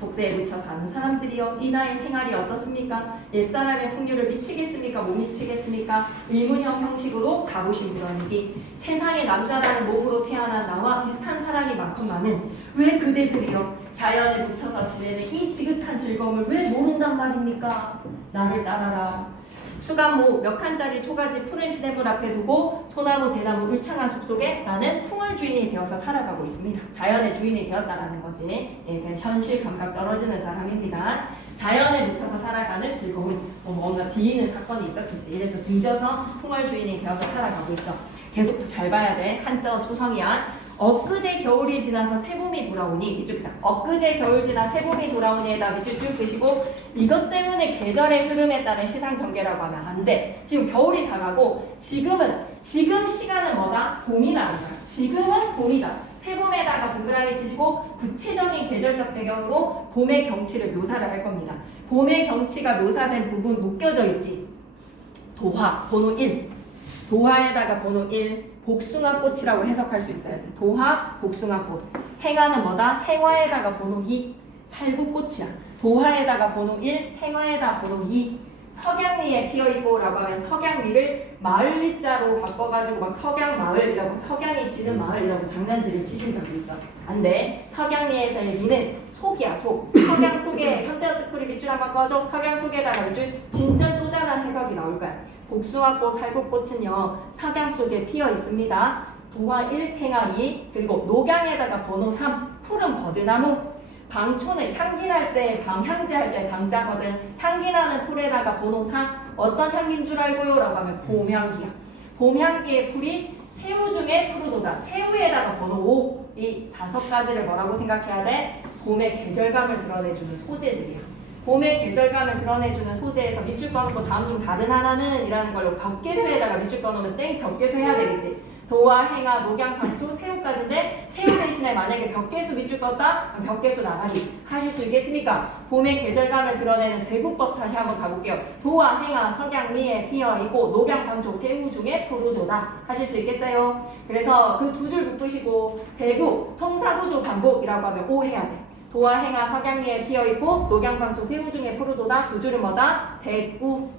속세에 묻혀 사는 사람들이여 이 나의 생활이 어떻습니까? 옛사람의 풍류를 미치겠습니까? 못 미치겠습니까? 의문형 형식으로 자부심 드러내기. 세상에 남자라는 몸으로 태어난 나와 비슷한 사람이 많건만은 왜 그대들이여 자연에 묻혀서 지내는 이 지긋한 즐거움을 왜 모른단 말입니까? 나를 따라라. 수간모 몇 칸짜리 초가지 푸른 시냇물 앞에 두고 소나무 대나무 울창한 숲속에 나는 풍월 주인이 되어서 살아가고 있습니다. 자연의 주인이 되었다라는 거지. 예, 그냥 현실 감각 떨어지는 사람입니다. 자연에 묻혀서 살아가는 즐거움. 뭔가 뒤이는 사건이 있었겠지. 이래서 뒤져서 풍월 주인이 되어서 살아가고 있어. 계속 잘 봐야 돼. 한자 투성이야. 엊그제 겨울이 지나서 새봄이 돌아오니 이쪽 기사 엊그제 겨울 지나 새봄이 돌아오니에다 밑줄 쭉 그시고 이것 때문에 계절의 흐름에 따른 시상 전개라고 하면 안 돼. 지금 겨울이 다가고 지금 시간은 뭐다? 봄이라는 거야. 지금은 봄이다. 새봄에다가 동그라미 치시고 구체적인 계절적 배경으로 봄의 경치를 묘사를 할 겁니다. 봄의 경치가 묘사된 부분 묶여져 있지. 도화 번호 1. 도화에다가 번호 1. 복숭아꽃이라고 해석할 수 있어야 돼. 도화, 복숭아꽃. 행화는 뭐다? 행화에다가 번호 2. 살구꽃이야. 도화에다가 번호 1, 행화에다 번호 2. 석양리에 피어있고 라고 하면 석양리를 마을리자로 바꿔가지고 막 석양마을이라고 석양이 지는 마을이라고 장난질을 치신 적이 있어. 안 돼. 석양리에서의 리는 속이야, 속. 석양 속에 현대어 뜻풀이 밑줄 한번 꺼줘. 석양 속에다가 밑줄 진짜 쪼잔한 해석이 나올 거야. 복숭아꽃, 살구꽃은요 석양 속에 피어 있습니다. 도화 1, 행화 2. 그리고 녹양에다가 번호 3, 푸른 버드나무. 방초는 향기 날 때, 방향제 할 때 방자거든. 향기 나는 풀에다가 번호 4. 어떤 향기인 줄 알고요? 라고 하면 봄향기야. 봄향기의 풀이 새우 중에 푸르도다. 새우에다가 번호 5. 이 5가지를 뭐라고 생각해야 돼? 봄의 계절감을 드러내주는 소재들이야. 봄의 계절감을 드러내주는 소재에서 밑줄 꺼놓고 다음 중 다른 하나는 이라는 걸로 벽계수에다가 밑줄 꺼놓으면 땡 벽계수 해야 되겠지. 도화, 행화, 녹양, 방초, 새우까지인데 새우 대신에 만약에 벽계수 밑줄 껐다? 그럼 벽계수 나가기 하실 수 있겠습니까? 봄의 계절감을 드러내는 대구법 다시 한번 가볼게요. 도화, 행화, 석양, 리에 피어있고 녹양, 방초, 새우 중에 푸르도다 하실 수 있겠어요? 그래서 그 두 줄 묶으시고 대구, 통사구조 반복이라고 하면 O 해야 돼. 도화, 행화, 석양리에 피어있고 녹양, 방초, 새우 중에 푸르도다. 두 줄은 뭐다? 대구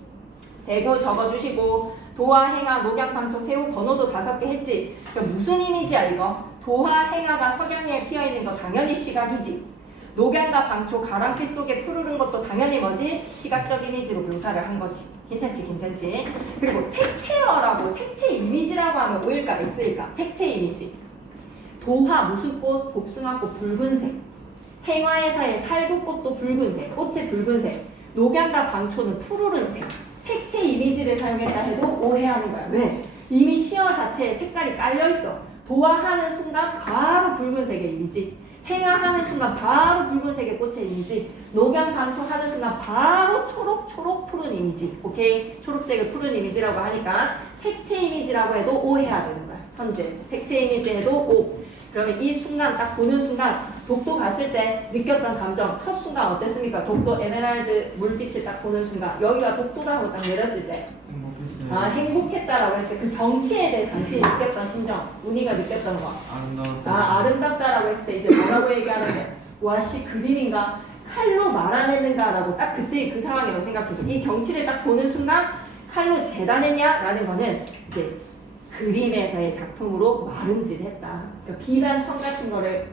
적어주시고 도화, 행화, 녹양, 방초, 새우 번호도 5개 했지. 그럼 무슨 이미지야 이거? 도화, 행화가 석양리에 피어있는 거 당연히 시각이지. 녹양과 방초, 가랑키 속에 푸르른 것도 당연히 뭐지? 시각적 이미지로 묘사를 한 거지. 괜찮지? 그리고 색채어라고 색채 이미지라고 하면 O일까 X일까? 색채 이미지. 도화 무슨 꽃? 복숭아꽃 붉은색. 행화에서의 살구꽃도 붉은색, 꽃의 붉은색. 녹양과 방초는 푸르른색. 색채 이미지를 사용했다 해도 오해하는 거야. 왜? 이미 시어 자체에 색깔이 깔려있어. 도화하는 순간 바로 붉은색의 이미지. 행화하는 순간 바로 붉은색의 꽃의 이미지. 녹양, 방초 하는 순간 바로 초록 푸른 이미지. 오케이? 초록색의 푸른 이미지라고 하니까 색채 이미지라고 해도 오해야 되는 거야. 선지에서. 색채 이미지 해도 오. 그러면 이 순간 딱 보는 순간 독도 갔을 때 느꼈던 감정 첫 순간 어땠습니까? 독도 에메랄드 물빛을 딱 보는 순간 여기가 독도다 하고 딱 내렸을 때 행복했어요. 행복했다라고 했을 때 그 경치에 대해 당신이 느꼈던 심정 운이가 느꼈던 거 아름다웠어요. 아름답다라고 했을 때 이제 뭐라고 얘기하는데 와씨 그림인가 칼로 말아내는가 라고 딱 그때 그 상황이라고 생각해줘. 이 경치를 딱 보는 순간 칼로 재단했냐? 라는 거는 이제 그림에서의 작품으로 마름질했다. 그러니까 비단청 같은 거를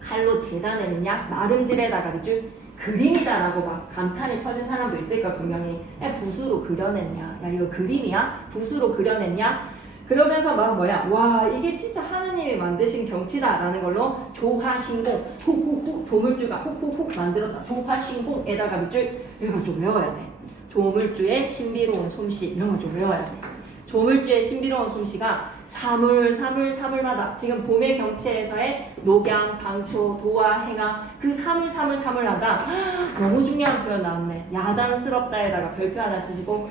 칼로 재단해냈냐? 마름질에다가 밑줄 그림이다라고 막 감탄이 터진 사람도 있을까 분명히. 야, 붓으로 그려냈냐? 야 이거 그림이야? 붓으로 그려냈냐? 그러면서 막 뭐야? 와 이게 진짜 하느님이 만드신 경치다라는 걸로 조화신공 훅훅훅 조물주가 훅훅훅 만들었다. 조화신공에다가 밑줄 이거 좀 외워야 돼. 조물주의 신비로운 솜씨 이런 거 좀 외워야 돼. 조물주의 신비로운 솜씨가 사물마다 지금 봄의 경치에서의 녹양, 방초, 도화, 행화 그 사물하다 너무 중요한 표현 나왔네. 야단스럽다에다가 별표 하나 치시고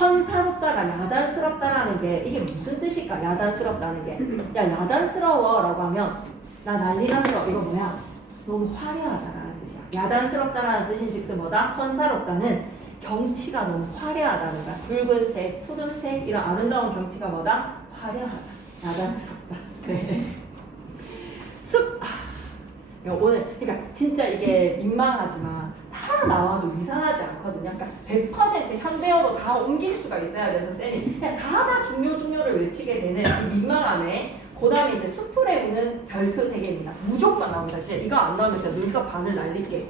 헌사롭다가 야단스럽다라는 게 이게 무슨 뜻일까? 야단스럽다는 게 야 야단스러워 라고 하면 나 난리났어 이거 뭐야? 너무 화려하다라는 뜻이야. 야단스럽다라는 뜻인 즉슨 뭐다? 헌사롭다는 경치가 너무 화려하다는 거야. 붉은색, 푸른색 이런 아름다운 경치가 뭐다? 화려하다, 야단스럽다. 네. 숲. 오늘 그러니까 진짜 이게 민망하지만 다 나와도 이상하지 않거든요. 그러니까 100% 현대어로 다 옮길 수가 있어야 돼서 쌤이 그냥 다 중요를 외치게 되는 이 민망함에 그 다음에 이제 수풀에 우는 별표 3개입니다. 무조건 나옵니다. 진짜 이거 안 나오면 진짜 눈썹 반을 날릴게.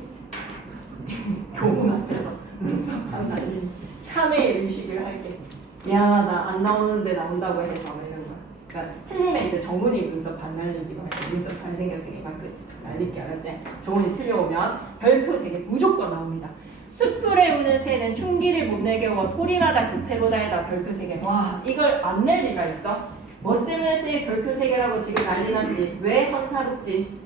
교문 앞에서 눈썹 반 날림. 참회의 의식을 할게. 미안하다. 안 나오는데 나온다고 해서 뭐 이런 거. 그러니까 틀리면 이제 정훈이 눈썹 반 날리기로 할게. 눈썹 잘생겼으니까 그 날릴게. 알았지? 정훈이 틀려오면 별표 3개 무조건 나옵니다. 숯불에 우는 새는 충기를 못 내게워 소리마다 교태로다에다 별표 3개. 와, 이걸 안 낼 리가 있어? 뭐 때문에 새 별표 3개라고 지금 난리 났지? 왜 헌사롭지?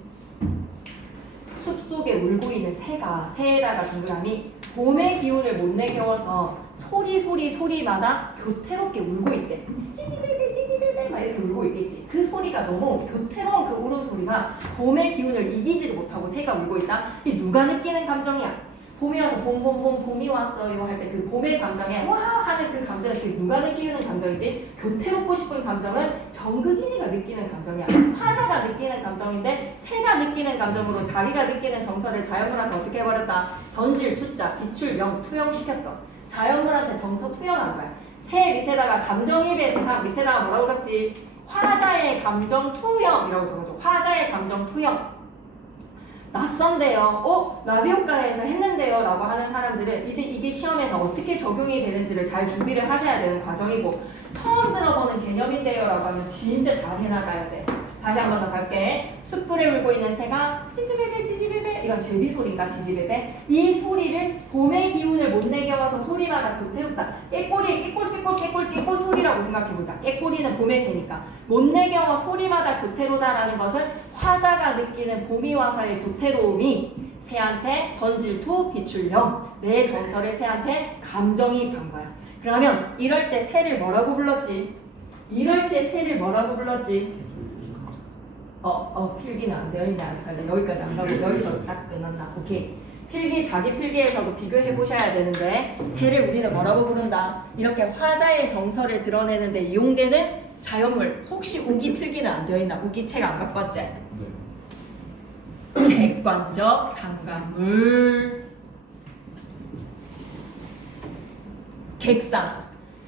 숲속에 울고 있는 새에다가 동그라미 봄의 기운을 못 내게워서 소리마다 교태롭게 울고 있대. 찌지배배 막 이렇게 울고 있겠지. 그 소리가 너무 교태로운 그 울음소리가 봄의 기운을 이기지를 못하고 새가 울고 있다. 이게 누가 느끼는 감정이야? 봄이 와서 봄이 왔어요 할 때 그 봄의 감정에 와 하는 그 감정을 지금 누가 느끼는 감정이지? 교태롭고 싶은 감정은 정극인이가 느끼는 감정이야. 화자가 느끼는 감정인데 새가 느끼는 감정으로 자기가 느끼는 정서를 자연물한테 어떻게 해버렸다? 던질 투자, 비출 명, 투영시켰어. 자연물한테 정서 투영한 거야. 새 밑에다가 감정입의 대상 밑에다가 뭐라고 적지? 화자의 감정 투영이라고 적어줘. 화자의 감정 투영. 낯선데요. 나비효과에서 했는데요. 라고 하는 사람들은 이제 이게 시험에서 어떻게 적용이 되는지를 잘 준비를 하셔야 되는 과정이고 처음 들어보는 개념인데요. 라고 하면 진짜 잘 해나가야 돼. 다시 한 번 더 갈게. 숯불에 울고 있는 새가 찌지배배 이건 제비소리인가 지지배배 이 소리를 봄의 기운을 못 내게워서 소리마다 교태롭다. 깨꼬리 깨꼴 소리라고 생각해보자. 깨꼬리는 봄의 새니까 못 내게워 소리마다 교태로다라는 것은 화자가 느끼는 봄이 와서의 교태로움이 새한테 던질 투 비출 영 내 정서를 새한테 감정이입한 거야. 그러면 이럴 때 새를 뭐라고 불렀지? 필기는 안 되어 있네 아직까지. 여기까지 안 가고 여기서 딱 끝났나? 오케이. 필기 자기 필기에서도 비교해 보셔야 되는데 새를 우리는 뭐라고 부른다? 이렇게 화자의 정서를 드러내는데 이용되는 자연물. 혹시 우기 필기는 안 되어 있나? 우기 책 안 갖고 왔지? 객관적 상관물.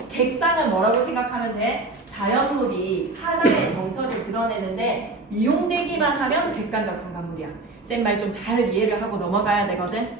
객상은 뭐라고 생각하면 돼? 자연물이 화자의 정서를 드러내는데 이용되기만 하면 객관적 상관물이야. 쌤 말 좀 잘 이해를 하고 넘어가야 되거든.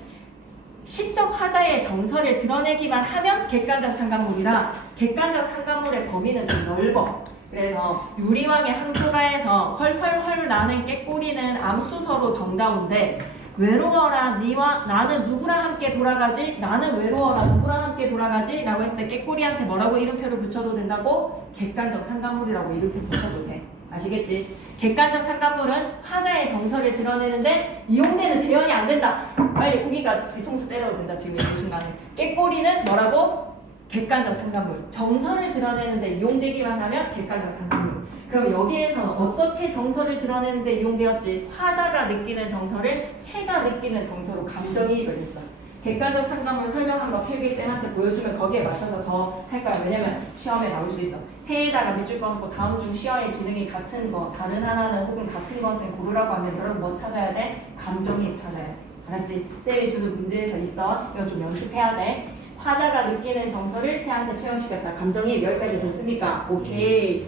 시적 화자의 정서를 드러내기만 하면 객관적 상관물이라 객관적 상관물의 범위는 좀 넓어. 그래서 유리왕의 항조가에서 헐헐헐 나는 깨꼬리는 암수서로 정다운데 외로워라 니와 나는 누구랑 함께 돌아가지? 나는 외로워라 누구랑 함께 돌아가지? 라고 했을 때 깨꼬리한테 뭐라고 이름표를 붙여도 된다고? 객관적 상관물이라고 이름표 붙여도 돼. 아시겠지? 객관적 상관물은 화자의 정서를 드러내는데 이용되는 대연이 안 된다. 빨리 우기가 뒤통수 때려도 된다. 지금 이 순간에. 깨꼬리는 뭐라고? 객관적 상관물. 정서를 드러내는데 이용되기만 하면 객관적 상관물. 그럼 여기에서는 어떻게 정서를 드러내는데 이용되었지? 화자가 느끼는 정서를 새가 느끼는 정서로 감정이입을 했어. 객관적 상관물 설명 한번 필기쌤한테 보여주면 거기에 맞춰서 더 할 거야. 왜냐면 시험에 나올 수 있어. 새에다가 밑줄 꺼놓고 다음 중 시험의 기능이 같은 거, 다른 하나는 혹은 같은 것을 고르라고 하면 여러분 뭐 찾아야 돼? 감정이입 찾아야 돼. 알았지? 쌤이 주는 문제에서 있어. 이거 좀 연습해야 돼. 화자가 느끼는 정서를 새한테 투영시켰다. 감정이입 여기까지 됐습니까? 오케이.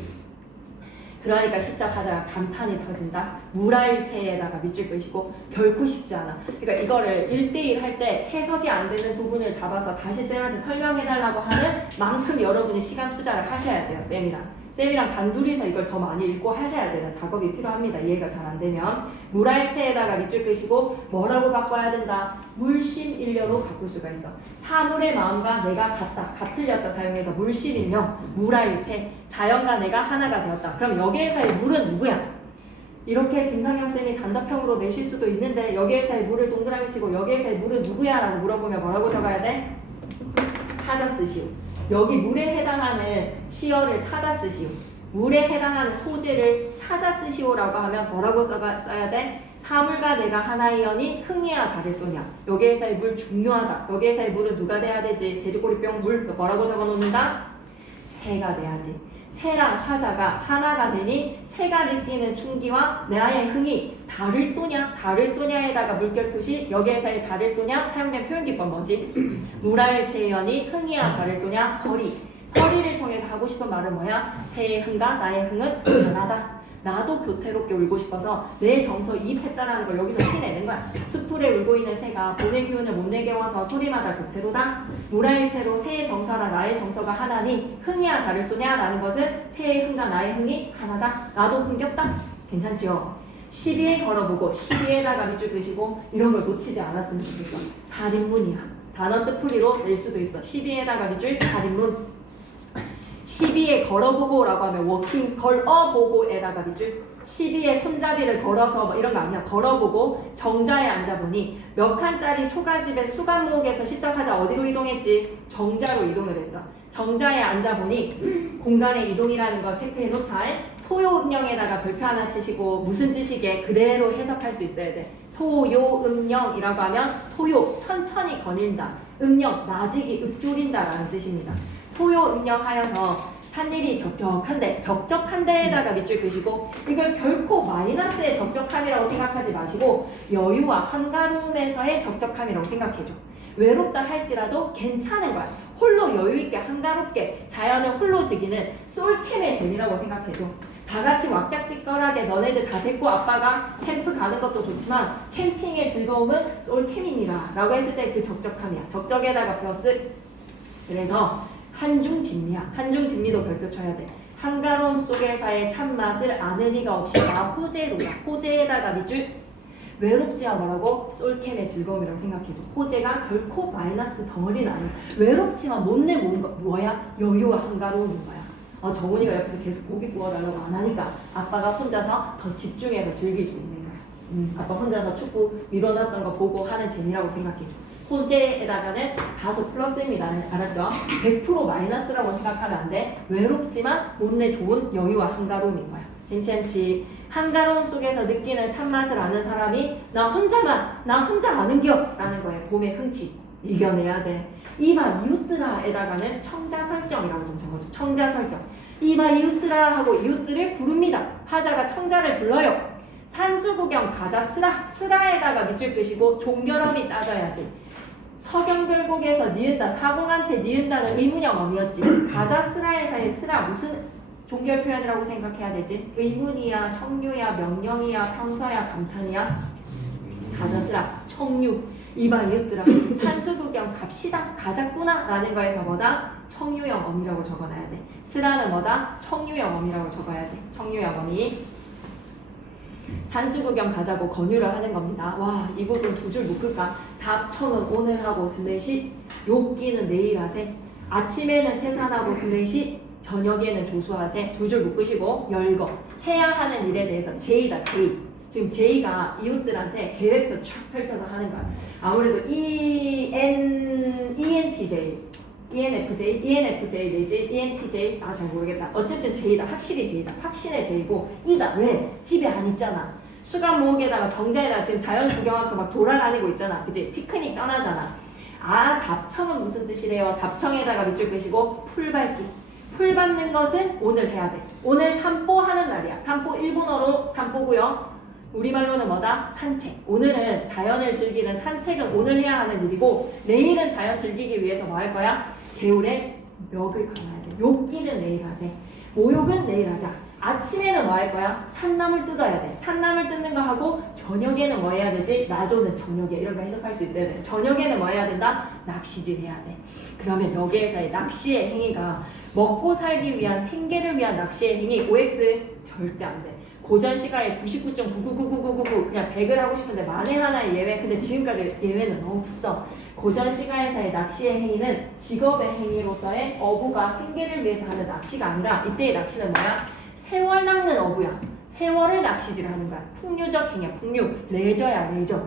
그러니까 시작하다가 감탄이 터진다. 무라일체에다가 밑줄 끄시고 결코 쉽지 않아. 그러니까 이거를 1대1 할 때 해석이 안 되는 부분을 잡아서 다시 쌤한테 설명해달라고 하는 만큼 여러분이 시간 투자를 하셔야 돼요. 쌤이랑 단둘이서 이걸 더 많이 읽고 하셔야 되는 작업이 필요합니다. 이해가 잘 안 되면. 무라일체에다가 밑줄 끄시고 뭐라고 바꿔야 된다? 물심일려로 바꿀 수가 있어. 사물의 마음과 내가 같을 여자 사용해서 물심일려, 무라일체, 자연과 내가 하나가 되었다. 그럼 여기에서의 물은 누구야? 이렇게 김상영 쌤이 단답형으로 내실 수도 있는데 여기에서의 물을 동그라미 치고 여기에서의 물은 누구야? 라고 물어보면 뭐라고 적어야 돼? 찾아 쓰시오. 여기 물에 해당하는 시어를 찾아 쓰시오. 물에 해당하는 소재를 찾아 쓰시오라고 하면 뭐라고 써야 돼? 사물과 내가 하나이언이 흥이야 다를소냐. 여기에서의 물 중요하다. 여기에서의 물은 누가 돼야 되지? 돼지꼬리병 물 뭐라고 적어놓는다? 새가 돼야지. 새랑 화자가 하나가 되니 새가 느끼는 충기와 나의 흥이 달을 쏘냐? 달을 쏘냐에다가 물결 표시. 여기에서의 달을 쏘냐? 사용된 표현기법 뭐지? 무랄제연이 흥이야 달을 쏘냐? 서리. 서리를 통해서 하고 싶은 말은 뭐야? 새의 흥과 나의 흥은 하나다. 나도 교태롭게 울고 싶어서 내 정서 이입했다라는 걸 여기서 티내는 거야. 수풀에 울고 있는 새가 보낼 기운을 못 내게 와서 소리마다 교태로다. 무라일체로 새의 정서라 나의 정서가 하나니 흥이야 달을 쏘냐? 라는 것은 새의 흥과 나의 흥이 하나다. 나도 흥겹다. 괜찮지요? 12에 걸어보고 12에다가 밑줄 그시고 이런 걸 놓치지 않았으면 좋겠어. 살인문이야. 단어 뜻풀이로 낼 수도 있어. 12에다가 밑줄 살인문. 12에 걸어보고라고 하면 워킹 걸어보고에다가 밑줄. 12에 손잡이를 걸어서 뭐 이런 거 아니야. 걸어보고 정자에 앉아보니 몇 칸짜리 초가집의 수간목에서 시작하자 어디로 이동했지? 정자로 이동을 했어. 정자에 앉아보니 공간의 이동이라는 거 체크해 놓자. 소요음령에다가 별표 하나 치시고 무슨 뜻이게 그대로 해석할 수 있어야 돼. 소요음령이라고 하면 소요 천천히 거닐다. 음령 나지기 읊조린다 라는 뜻입니다. 소요음령하여서 산일이 적적한데 적적한데에다가 밑줄 그시고 이걸 결코 마이너스의 적적함이라고 생각하지 마시고 여유와 한가로움에서의 적적함이라고 생각해줘. 외롭다 할지라도 괜찮은 거야. 홀로 여유있게 한가롭게 자연을 홀로 즐기는 솔캠의 재미라고 생각해줘. 다 같이 왁작지껄하게 너네들 다 데리고 아빠가 캠프 가는 것도 좋지만 캠핑의 즐거움은 솔캠이니라 라고 했을 때 그 적적함이야. 적적에다가 플러스. 그래서 한중진미야. 한중진미도 별표 쳐야 돼. 한가로움 속에서의 참맛을 아는 이가 없이 나 호재로야. 호재에다가 밑줄. 외롭지야 뭐라고? 솔캠의 즐거움이라고 생각해줘. 호재가 결코 마이너스 덩어리는 아니야. 외롭지만 못내 뭐야? 여유와 한가로움인 거야. 정훈이가 옆에서 계속 고기 구워달라고 안 하니까 아빠가 혼자서 더 집중해서 즐길 수 있는 거야. 아빠 혼자서 축구 밀어놨던 거 보고 하는 재미라고 생각해줘. 호재에다가는 다소 플러스입니다. 알았죠? 100% 마이너스라고 생각하면 안 돼. 외롭지만 못내 좋은 여유와 한가로움인 거야. 괜찮지? 한가로움 속에서 느끼는 참맛을 아는 사람이 나 혼자 아는겨 라는 거에 봄의 흥치 이겨내야 돼. 이봐 이웃들아에다가는 청자 설정이라고 좀 적어줘. 청자 설정. 이봐 이웃들아 하고 이웃들을 부릅니다. 하자가 청자를 불러요. 산수구경 가자 쓰라에다가 밑줄 끄시고 종결함이 따져야지. 서경별곡에서 니은다 사공한테 니은다는 의문형 어미였지. 가자 쓰라에서의 쓰라 무슨 종결 표현이라고 생각해야 되지? 의문이야, 청류야, 명령이야, 평서야, 감탄이야? 가자 쓰라, 청류. 이봐 이웃들아 산수구경 갑시다 가자꾸나 라는 거에서 뭐다? 청유형 어미라고 적어놔야 돼. 쓰라는 뭐다? 청유형 어미라고 적어야 돼. 청유형 어미. 산수구경 가자고 권유를 하는 겁니다. 와, 이 부분 두 줄 묶을까? 답청은 오늘 하고 슬래시 욕기는 내일 하세. 아침에는 채산하고 슬래시 저녁에는 조수하세. 두 줄 묶으시고 열거. 해야 하는 일에 대해서 제의다 제의. 지금 제이가 이웃들한테 계획표 쫙 펼쳐서 하는 거야. 아무래도 ENTJ, ENFJ 내지 ENTJ 잘 모르겠다. 어쨌든 제이다. 확실히 제이다. 확신의 제이고 이다. 왜? 집에 안 있잖아. 수감 모으기에다가 정자에다가 지금 자연 구경하면서 막 돌아다니고 있잖아. 그치? 피크닉 떠나잖아. 답청은 무슨 뜻이래요? 답청에다가 밑줄 끄시고 풀밟기. 풀 밟는 것은 오늘 해야 돼. 오늘 산보하는 날이야. 산보 일본어로 산보고요. 우리말로는 뭐다? 산책. 오늘은 자연을 즐기는 산책은 오늘 해야 하는 일이고 내일은 자연 즐기기 위해서 뭐 할 거야? 개울에 멱을 감아야 돼. 욕기는 내일 하세. 모욕은 내일 하자. 아침에는 뭐 할 거야? 산나물 뜯어야 돼. 산나물 뜯는 거 하고 저녁에는 뭐 해야 되지? 나조는 저녁에. 이런 거 해석할 수 있어야 돼. 저녁에는 뭐 해야 된다? 낚시질 해야 돼. 그러면 여기에서의 낚시의 행위가 먹고 살기 위한 생계를 위한 낚시의 행위 OX 절대 안 돼. 고전 시가에 99.9999999 그냥 100을 하고 싶은데 만에 하나의 예외. 근데 지금까지 예외는 없어. 고전 시가에서의 낚시의 행위는 직업의 행위로서의 어부가 생계를 위해서 하는 낚시가 아니라 이때의 낚시는 뭐야? 세월 낚는 어부야. 세월을 낚시질 하는 거야. 풍류적 행위야. 풍류. 레저야 레저.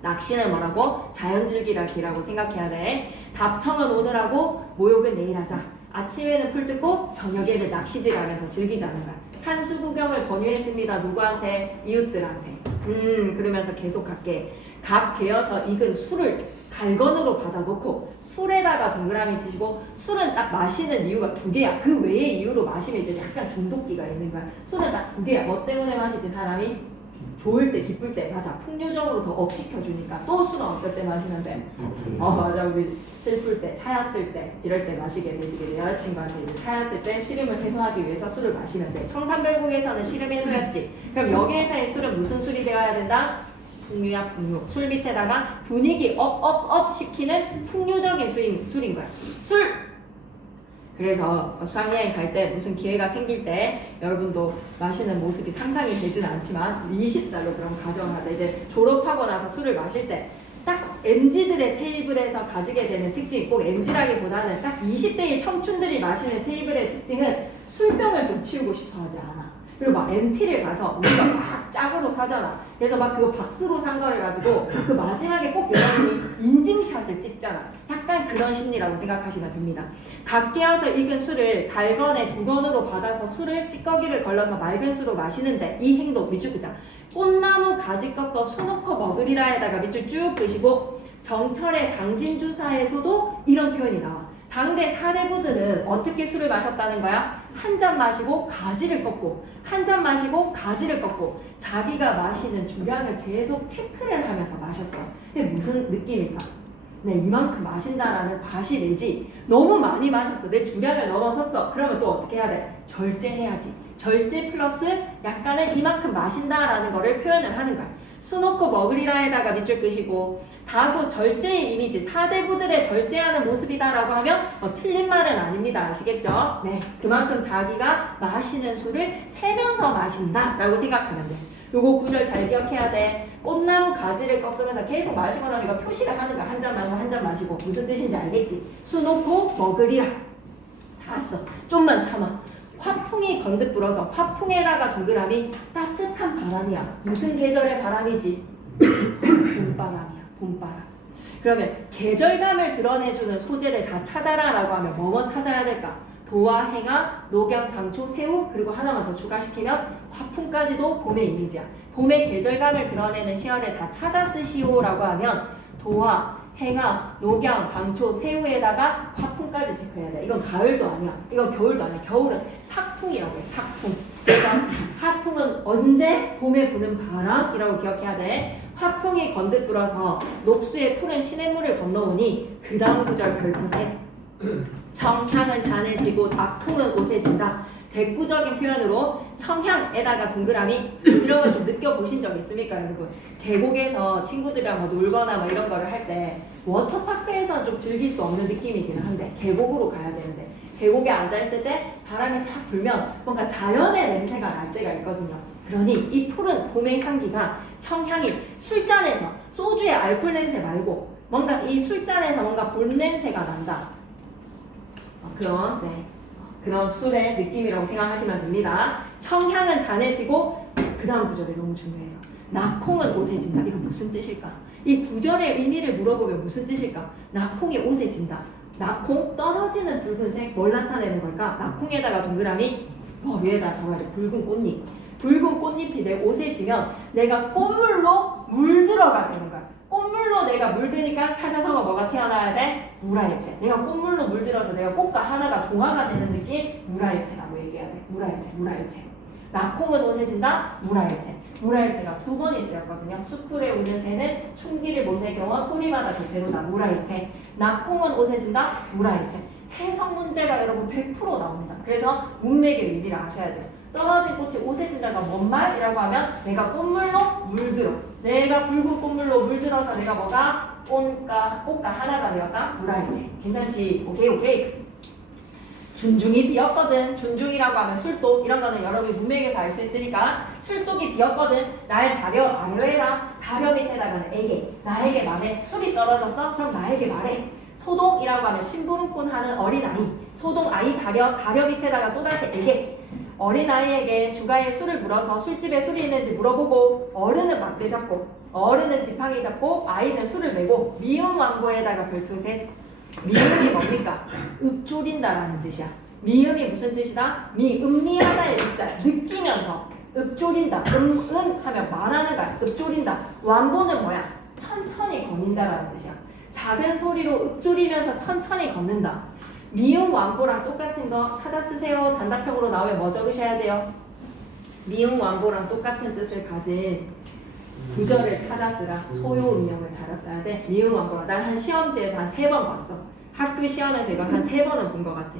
낚시는 뭐라고? 자연 즐기라기라고 생각해야 돼. 답청은 오늘 하고 모욕은 내일 하자. 아침에는 풀 뜯고 저녁에는 낚시질 하면서 즐기자는 거야. 산수 구경을 권유했습니다. 누구한테? 이웃들한테. 그러면서 계속 갈게. 갑 개어서 익은 술을 갈건으로 받아놓고 술에다가 동그라미 치시고 술은 딱 마시는 이유가 두 개야. 그 외의 이유로 마시면 이제 약간 중독기가 있는 거야. 술은 딱 두 개야. 뭐 때문에 마시지 사람이? 좋을 때 기쁠 때 맞아. 풍류적으로 더 업시켜주니까. 또 술은 어떨 때 마시면 돼? 맞아. 우리 슬플 때, 차였을 때 이럴 때 마시게 되지. 여자친구한테 이제 차였을 때 시름을 해소하기 위해서 술을 마시면 돼. 청산별곡에서는 시름 해소였지. 그럼 여기에서의 술은 무슨 술이 되어야 된다? 풍류야 풍류. 술 밑에다가 분위기 업 시키는 풍류적인 술인 거야. 술! 그래서 수학여행 갈 때 무슨 기회가 생길 때 여러분도 마시는 모습이 상상이 되지는 않지만 20살로 그럼 가정하자. 이제 졸업하고 나서 술을 마실 때 딱 MZ들의 테이블에서 가지게 되는 특징이 꼭 MZ라기보다는 딱 20대의 청춘들이 마시는 테이블의 특징은 술병을 좀 치우고 싶어 하지 않아. 그리고 막 MT를 가서 우리가 막 짝으로 사잖아. 그래서 막 그거 박스로 산 거를 가지고 그 마지막에 꼭 여러분이 인증샷을 찍잖아. 약간 그런 심리라고 생각하시면 됩니다. 각 깨어서 익은 술을 갈건에 두건으로 받아서 술을 찌꺼기를 걸러서 맑은 수로 마시는데 이 행동 밑줄 끄자. 꽃나무 가지 꺾어 수놓고 먹으리라에다가 밑줄 쭉 끄시고 정철의 장진주사에서도 이런 표현이 나와. 당대 사대부들은 어떻게 술을 마셨다는 거야? 한 잔 마시고 가지를 꺾고 한 잔 마시고 가지를 꺾고 자기가 마시는 주량을 계속 체크를 하면서 마셨어. 근데 무슨 느낌일까? 네, 이만큼 마신다라는 과시 내지 너무 많이 마셨어. 내 주량을 넘어섰어. 그러면 또 어떻게 해야 돼? 절제해야지. 절제 플러스 약간의 이만큼 마신다라는 거를 표현을 하는 거야. 수놓고 먹으리라에다가 밑줄 끄시고 다소 절제의 이미지, 사대부들의 절제하는 모습이다라고 하면 틀린 말은 아닙니다. 아시겠죠? 네, 그만큼 자기가 마시는 술을 세면서 마신다라고 생각하면 돼. 요거 구절 잘 기억해야 돼. 꽃나무 가지를 꺾으면서 계속 마시고 나면 이거 표시를 하는 거야. 한 잔 마시고 한 잔 마시고 무슨 뜻인지 알겠지? 수놓고 먹으리라. 다 왔어. 좀만 참아. 화풍이 건득 불어서 화풍에다가 동그라미 따뜻한 바람이야. 무슨 계절의 바람이지? 봄바람이야. 봄바람. 그러면 계절감을 드러내주는 소재를 다 찾아라라고 하면 뭐뭐 찾아야 될까? 도화, 행화, 녹양, 당초, 새우 그리고 하나만 더 추가시키면 화풍까지도 봄의 이미지야. 봄의 계절감을 드러내는 시어를 다 찾아 쓰시오라고 하면 도화, 행화, 녹양, 방초, 새우에다가 화풍까지 체크해야 돼. 이건 가을도 아니야. 이건 겨울도 아니야. 겨울은 삭풍이라고 해. 삭풍. 그래서 화풍은 언제? 봄에 부는 바람이라고 기억해야 돼. 화풍이 건득 불어서 녹수의 푸른 시냇물을 건너오니 그 다음 구절 별표세. 청향은 잔해지고 낙통은 오세진다. 대꾸적인 표현으로 청향에다가 동그라미 이런 거 좀 느껴보신 적 있습니까 여러분? 계곡에서 친구들이랑 뭐 놀거나 뭐 이런 거를 할 때 워터파크에서 좀 즐길 수 없는 느낌이기는 한데 계곡으로 가야 되는데 계곡에 앉아있을 때 바람이 싹 불면 뭔가 자연의 냄새가 날 때가 있거든요. 그러니 이 푸른 봄의 향기가 청향이 술잔에서 소주의 알코올 냄새 말고 뭔가 이 술잔에서 뭔가 본 냄새가 난다. 그런 술의 느낌이라고 생각하시면 됩니다. 청향은 잔해지고 그 다음 구절이 너무 중요해서 낙홍은 오세진다. 이건 무슨 뜻일까? 이 구절의 의미를 물어보면 무슨 뜻일까? 낙홍이 오세진다. 낙홍 떨어지는 붉은색 뭘 나타내는 걸까? 낙홍에다가 동그라미 위에다 적어야 돼. 붉은 꽃잎. 붉은 꽃잎이 내 옷에 지면 내가 꽃물로 물들어가 되는 거야. 꽃물로 내가 물드니까 사자성어 뭐가 태어나야 돼? 물화일체. 내가 꽃물로 물들어서 내가 꽃과 하나가 동화가 되는 느낌? 물화일체라고 얘기해야 돼. 물화일체. 낙홍은 옷에 진다? 물화일체. 물화일체가 두 번이 쓰였거든요. 수풀에 우는 새는 충기를 못 내경어 소리마다 대대로다. 물화일체. 낙홍은 옷에 진다? 물화일체. 해석 문제가 여러분 100% 나옵니다. 그래서 문맥의 의미를 아셔야 돼요. 떨어진 꽃이 옷에 진다가 뭔 말이라고 하면 내가 꽃물로 물들어. 내가 붉은 꽃물로 물들어서 내가 뭐가? 꽃과 하나가 되었다? 물화일체. 괜찮지? 오케이. 준중이 비었거든. 준중이라고 하면 술독. 이런 거는 여러분이 문맥에서 알 수 있으니까 술독이 비었거든. 날 다려 아려해라. 다려 밑에다가는 에게. 나에게 말해. 술이 떨어졌어? 그럼 나에게 말해. 소동이라고 하면 심부름꾼 하는 어린아이. 소동 아이 다려 밑에다가 또다시 에게. 어린아이에게 주가에 술을 물어서 술집에 술이 있는지 물어보고 어른은 막대 잡고 어른은 지팡이 잡고 아이는 술을 메고 미음 완고에다가 별표세. 미음이 뭡니까? 읍조린다라는 뜻이야. 미음이 무슨 뜻이다? 음미하다의 뜻자 느끼면서 읍조린다. 하면 말하는 거야. 읍조린다. 완고는 뭐야? 천천히 거민다라는 뜻이야. 작은 소리로 읊조리면서 천천히 걷는다. 미음 완보랑 똑같은 거 찾아 쓰세요. 단답형으로 나오면 뭐 적으셔야 돼요? 미음 완보랑 똑같은 뜻을 가진 구절을 찾아 쓰라. 소요 음력을 찾아 써야 돼. 미음 완보랑. 난 한 시험지에서 한 3번 봤어. 학교 시험에서 이걸 한 3번은 본 것 같아.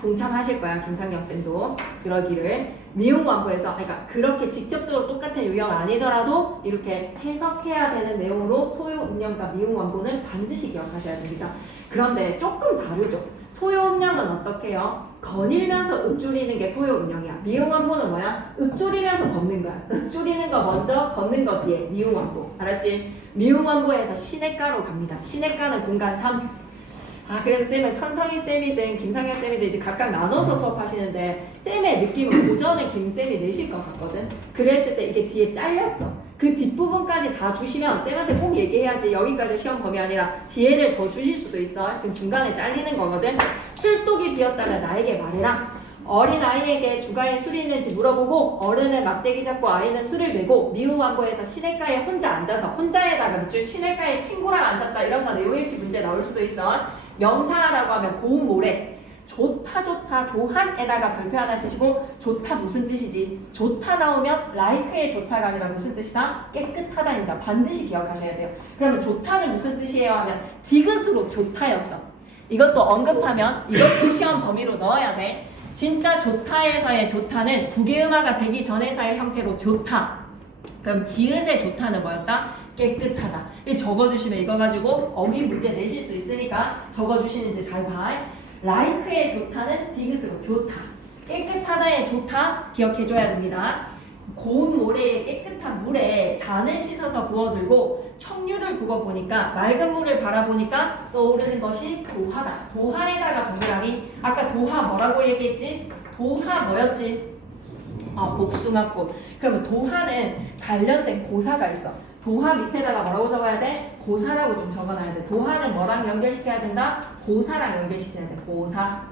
동참하실 거야, 김상경 쌤도. 그러기를. 미음 완보에서, 그러니까 그렇게 직접적으로 똑같은 유형 아니더라도 이렇게 해석해야 되는 내용으로 소요 음력과 미음 완보는 반드시 기억하셔야 됩니다. 그런데 조금 다르죠. 소요 음력은 어떻게 해요? 거닐면서 읊조리는 게 소요 음력이야. 미음 완보는 뭐야? 읊조리면서 걷는 거야. 읊조리는 거 먼저, 걷는 거 뒤에. 미음 완보. 알았지? 미음 완보에서 시냇가로 갑니다. 시냇가는 공간 3. 그래서 쌤은 천성희 쌤이든 김상현 쌤이든 이제 각각 나눠서 수업하시는데 쌤의 느낌은 고전에 김쌤이 내실 것 같거든. 그랬을 때 이게 뒤에 잘렸어. 그 뒷부분까지 다 주시면 쌤한테 꼭 얘기해야지. 여기까지 시험 범위 아니라 뒤에를 더 주실 수도 있어. 지금 중간에 잘리는 거거든. 술독이 비었다면 나에게 말해라. 어린 아이에게 주가에 술이 있는지 물어보고 어른은 막대기 잡고 아이는 술을 메고 미우완보에서 시냇가에 혼자 앉아서 혼자에다가 밑줄 시냇가에 친구랑 앉았다 이런 거 내용일치 문제 나올 수도 있어. 명사라고 하면 고운 모래. 좋다 좋다 조한에다가 별표 하나 치시고 좋다 무슨 뜻이지? 좋다 나오면 like의 좋다가 아니라 무슨 뜻이다? 깨끗하다입니다. 반드시 기억하셔야 돼요. 그러면 좋다는 무슨 뜻이에요? 하면 디귿으로 좋다였어. 이것도 언급하면 이것도 시험 범위로 넣어야 돼. 진짜 좋다에서의 좋다는 부계음화가 되기 전에서의 형태로 좋다. 그럼 지읒의 좋다는 뭐였다? 깨끗하다. 이 적어주시면 이거 가지고 어휘 문제 내실 수 있으니까 적어주시는지 잘 봐. like의 좋다는 디귿으로 좋다. 깨끗하다의 좋다 기억해줘야 됩니다. 고운 모래에 깨끗한 물에 잔을 씻어서 부어들고 청류를 부어보니까 맑은 물을 바라보니까 떠오르는 것이 도하다. 도하에다가 동그라미. 아까 도하 뭐라고 얘기했지? 도하 뭐였지? 복숭아꽃. 그러면 도하는 관련된 고사가 있어. 도하 밑에다가 뭐라고 적어야 돼? 고사라고 좀 적어놔야 돼. 도하는 뭐랑 연결시켜야 된다? 고사랑 연결시켜야 돼. 고사.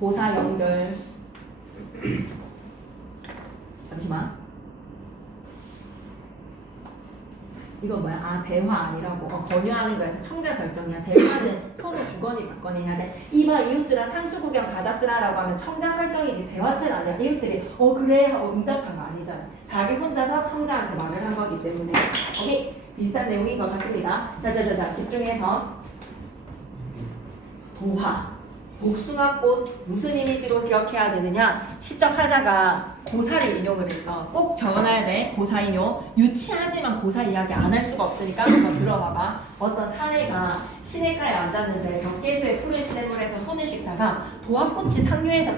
고사 연결. 잠시만. 이거 뭐야? 대화 아니라고. 권유하는 거에서 청자 설정이야. 대화는 서로 주거니 받거니 해야 돼. 이봐 이웃들아 상수 구경 가자 쓰라라고 하면 청자 설정이지 대화체는 아니야. 이웃들이 그래 하고 응답한 거 아니잖아. 자기 혼자서 청자한테 말을 한 거기 때문에. 오케이. 비슷한 내용인 것 같습니다. 자자자자 집중해서. 도화. 복숭아꽃 무슨 이미지로 기억해야 되느냐? 시적 하자가 고사를 인용을 했어. 꼭 적어놔야 돼. 고사 인용. 유치하지만 고사 이야기 안 할 수가 없으니까 한번 들어봐봐. 어떤 사내가 시냇가에 앉았는데 벽계수의 푸른 시냇물에서 손을 씻다가 도화꽃이 상류에서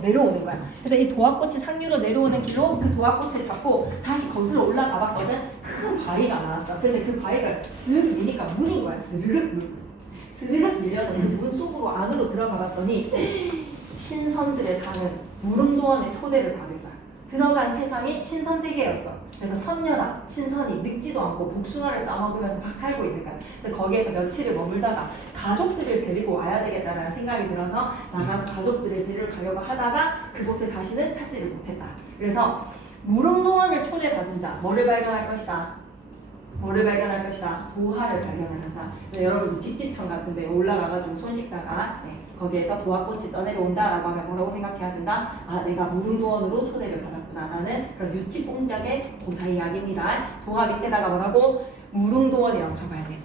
내려오는 거야. 그래서 이 도화꽃이 상류로 내려오는 길로 그 도화꽃을 잡고 다시 거슬러 올라가 봤거든. 큰 바위가 나왔어. 근데 그 바위가 슥 미니까 문인 거야. 스르륵 밀려서 그 문 속으로 안으로 들어가 봤더니 신선들의 사는 무릉도원의 초대를 받은 거야. 들어간 세상이 신선 세계였어. 그래서 선녀다 신선이 늙지도 않고 복숭아를 따먹으면서 막 살고 있는 거야. 그래서 거기에서 며칠을 머물다가 가족들을 데리고 와야 되겠다라는 생각이 들어서 나가서 가족들을 데리러 가려고 하다가 그곳을 다시는 찾지를 못했다. 그래서 무릉도원을 초대받은 자 뭐를 발견할 것이다? 뭐를 발견할 것이다? 도화를 발견을 한다. 여러분 직지청 같은 데 올라가가지고 손 씻다가 거기에서 도화꽃이 떠내려온다라고 하면 뭐라고 생각해야 된다? 내가 무릉도원으로 초대를 받았구나라는 그런 유치뽕작의 고사 이야기입니다. 도화 밑에다가 뭐라고? 무릉도원이라고 적어야 돼.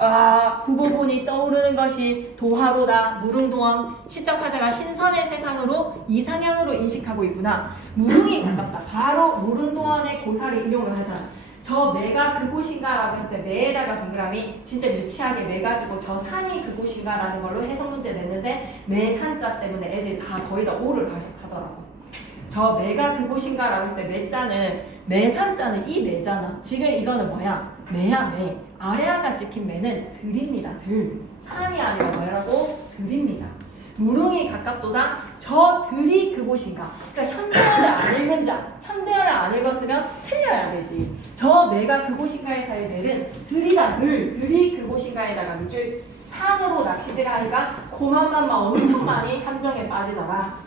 구보본이 떠오르는 것이 도화로다. 무릉도원. 시적 화자가 신선의 세상으로 이상향으로 인식하고 있구나. 무릉이 가깝다. 바로 무릉도원의 고사를 인용을 하잖아. 저 매가 그곳인가 라고 했을 때 매에다가 동그라미 진짜 유치하게 매 가지고 저 산이 그곳인가 라는 걸로 해석 문제 냈는데 매 산자 때문에 애들이 다 거의 다 오를 하더라고. 저 매가 그곳인가 라고 했을 때 매자는 매 산자는 이 매잖아. 지금 이거는 뭐야? 매야 매. 아래아가 찍힌 매는 들입니다. 들. 산이 아니라 뭐라도 들입니다. 무릉이 가깝도다. 저 들이 그곳인가. 그러니까 현대어를 안 읽는 자. 현대어를 안 읽었으면 틀려야 되지. 저 내가 그곳인가에서의 내는 들이다 들이 그곳인가에다가 밑줄 산으로 낚시질 하니까 고만만만 엄청 많이 함정에 빠지더라.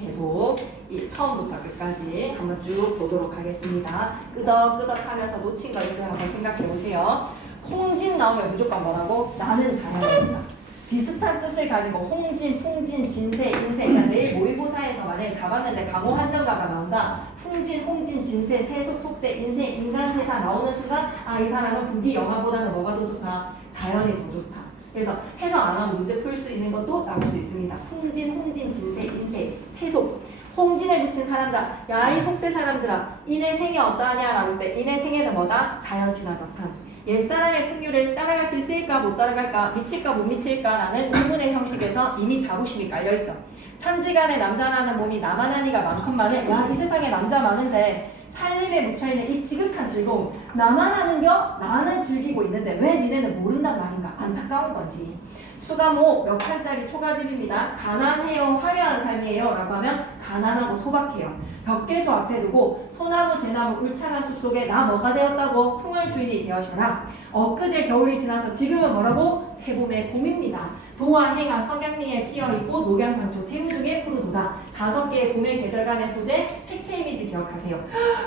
계속 이 처음부터 끝까지 한번 쭉 보도록 하겠습니다. 끄덕끄덕하면서 놓친 거 있으면 한번 생각해 보세요. 홍진 나오면 무조건 뭐라고? 나는 자연입니다. 비슷한 뜻을 가지고 홍진, 풍진, 진세, 인세. 그러니까 내일 모의고사에서 만약에 잡았는데 강호 한정가가 나온다. 풍진, 홍진, 진세, 세속, 속세, 인세, 인간, 세사 나오는 순간 아, 이 사람은 국이 영화보다는 뭐가 더 좋다? 자연이 더 좋다. 그래서 해석 안 하고 문제 풀 수 있는 것도 나올 수 있습니다. 풍진, 홍진, 진세, 인세, 세속. 홍진에 붙인 사람들, 야 이 속세 사람들아, 이네 생애 어떠하냐라고 했을 때 이네 생애는 뭐다? 자연 친화적 삶. 옛사람의 풍류를 따라갈 수 있을까 못 따라갈까 미칠까 못 미칠까라는 의문의 형식에서 이미 자부심이 깔려있어. 천지간에 남자라는 몸이 나만하니가 많건만은 야 이 세상에 남자 많은데 살림에 묻혀있는 이 지극한 즐거움 나만 하는겨? 나는 즐기고 있는데 왜 니네는 모른단 말인가? 안타까운 거지. 수가모 몇 칸짜리 초가집입니다. 가난해요 화려한 삶이에요 라고 하면 가난하고 소박해요. 벽계수 앞에 두고 소나무 대나무 울창한 숲속에 나 뭐가 되었다고 풍월 주인이 되어셔라. 엊그제 겨울이 지나서 지금은 뭐라고? 새봄의 봄입니다. 도화, 행하, 석양리에 피어있고 녹양상초, 세무중에 푸르도다. 5개의 봄의 계절감의 소재, 색채 이미지 기억하세요.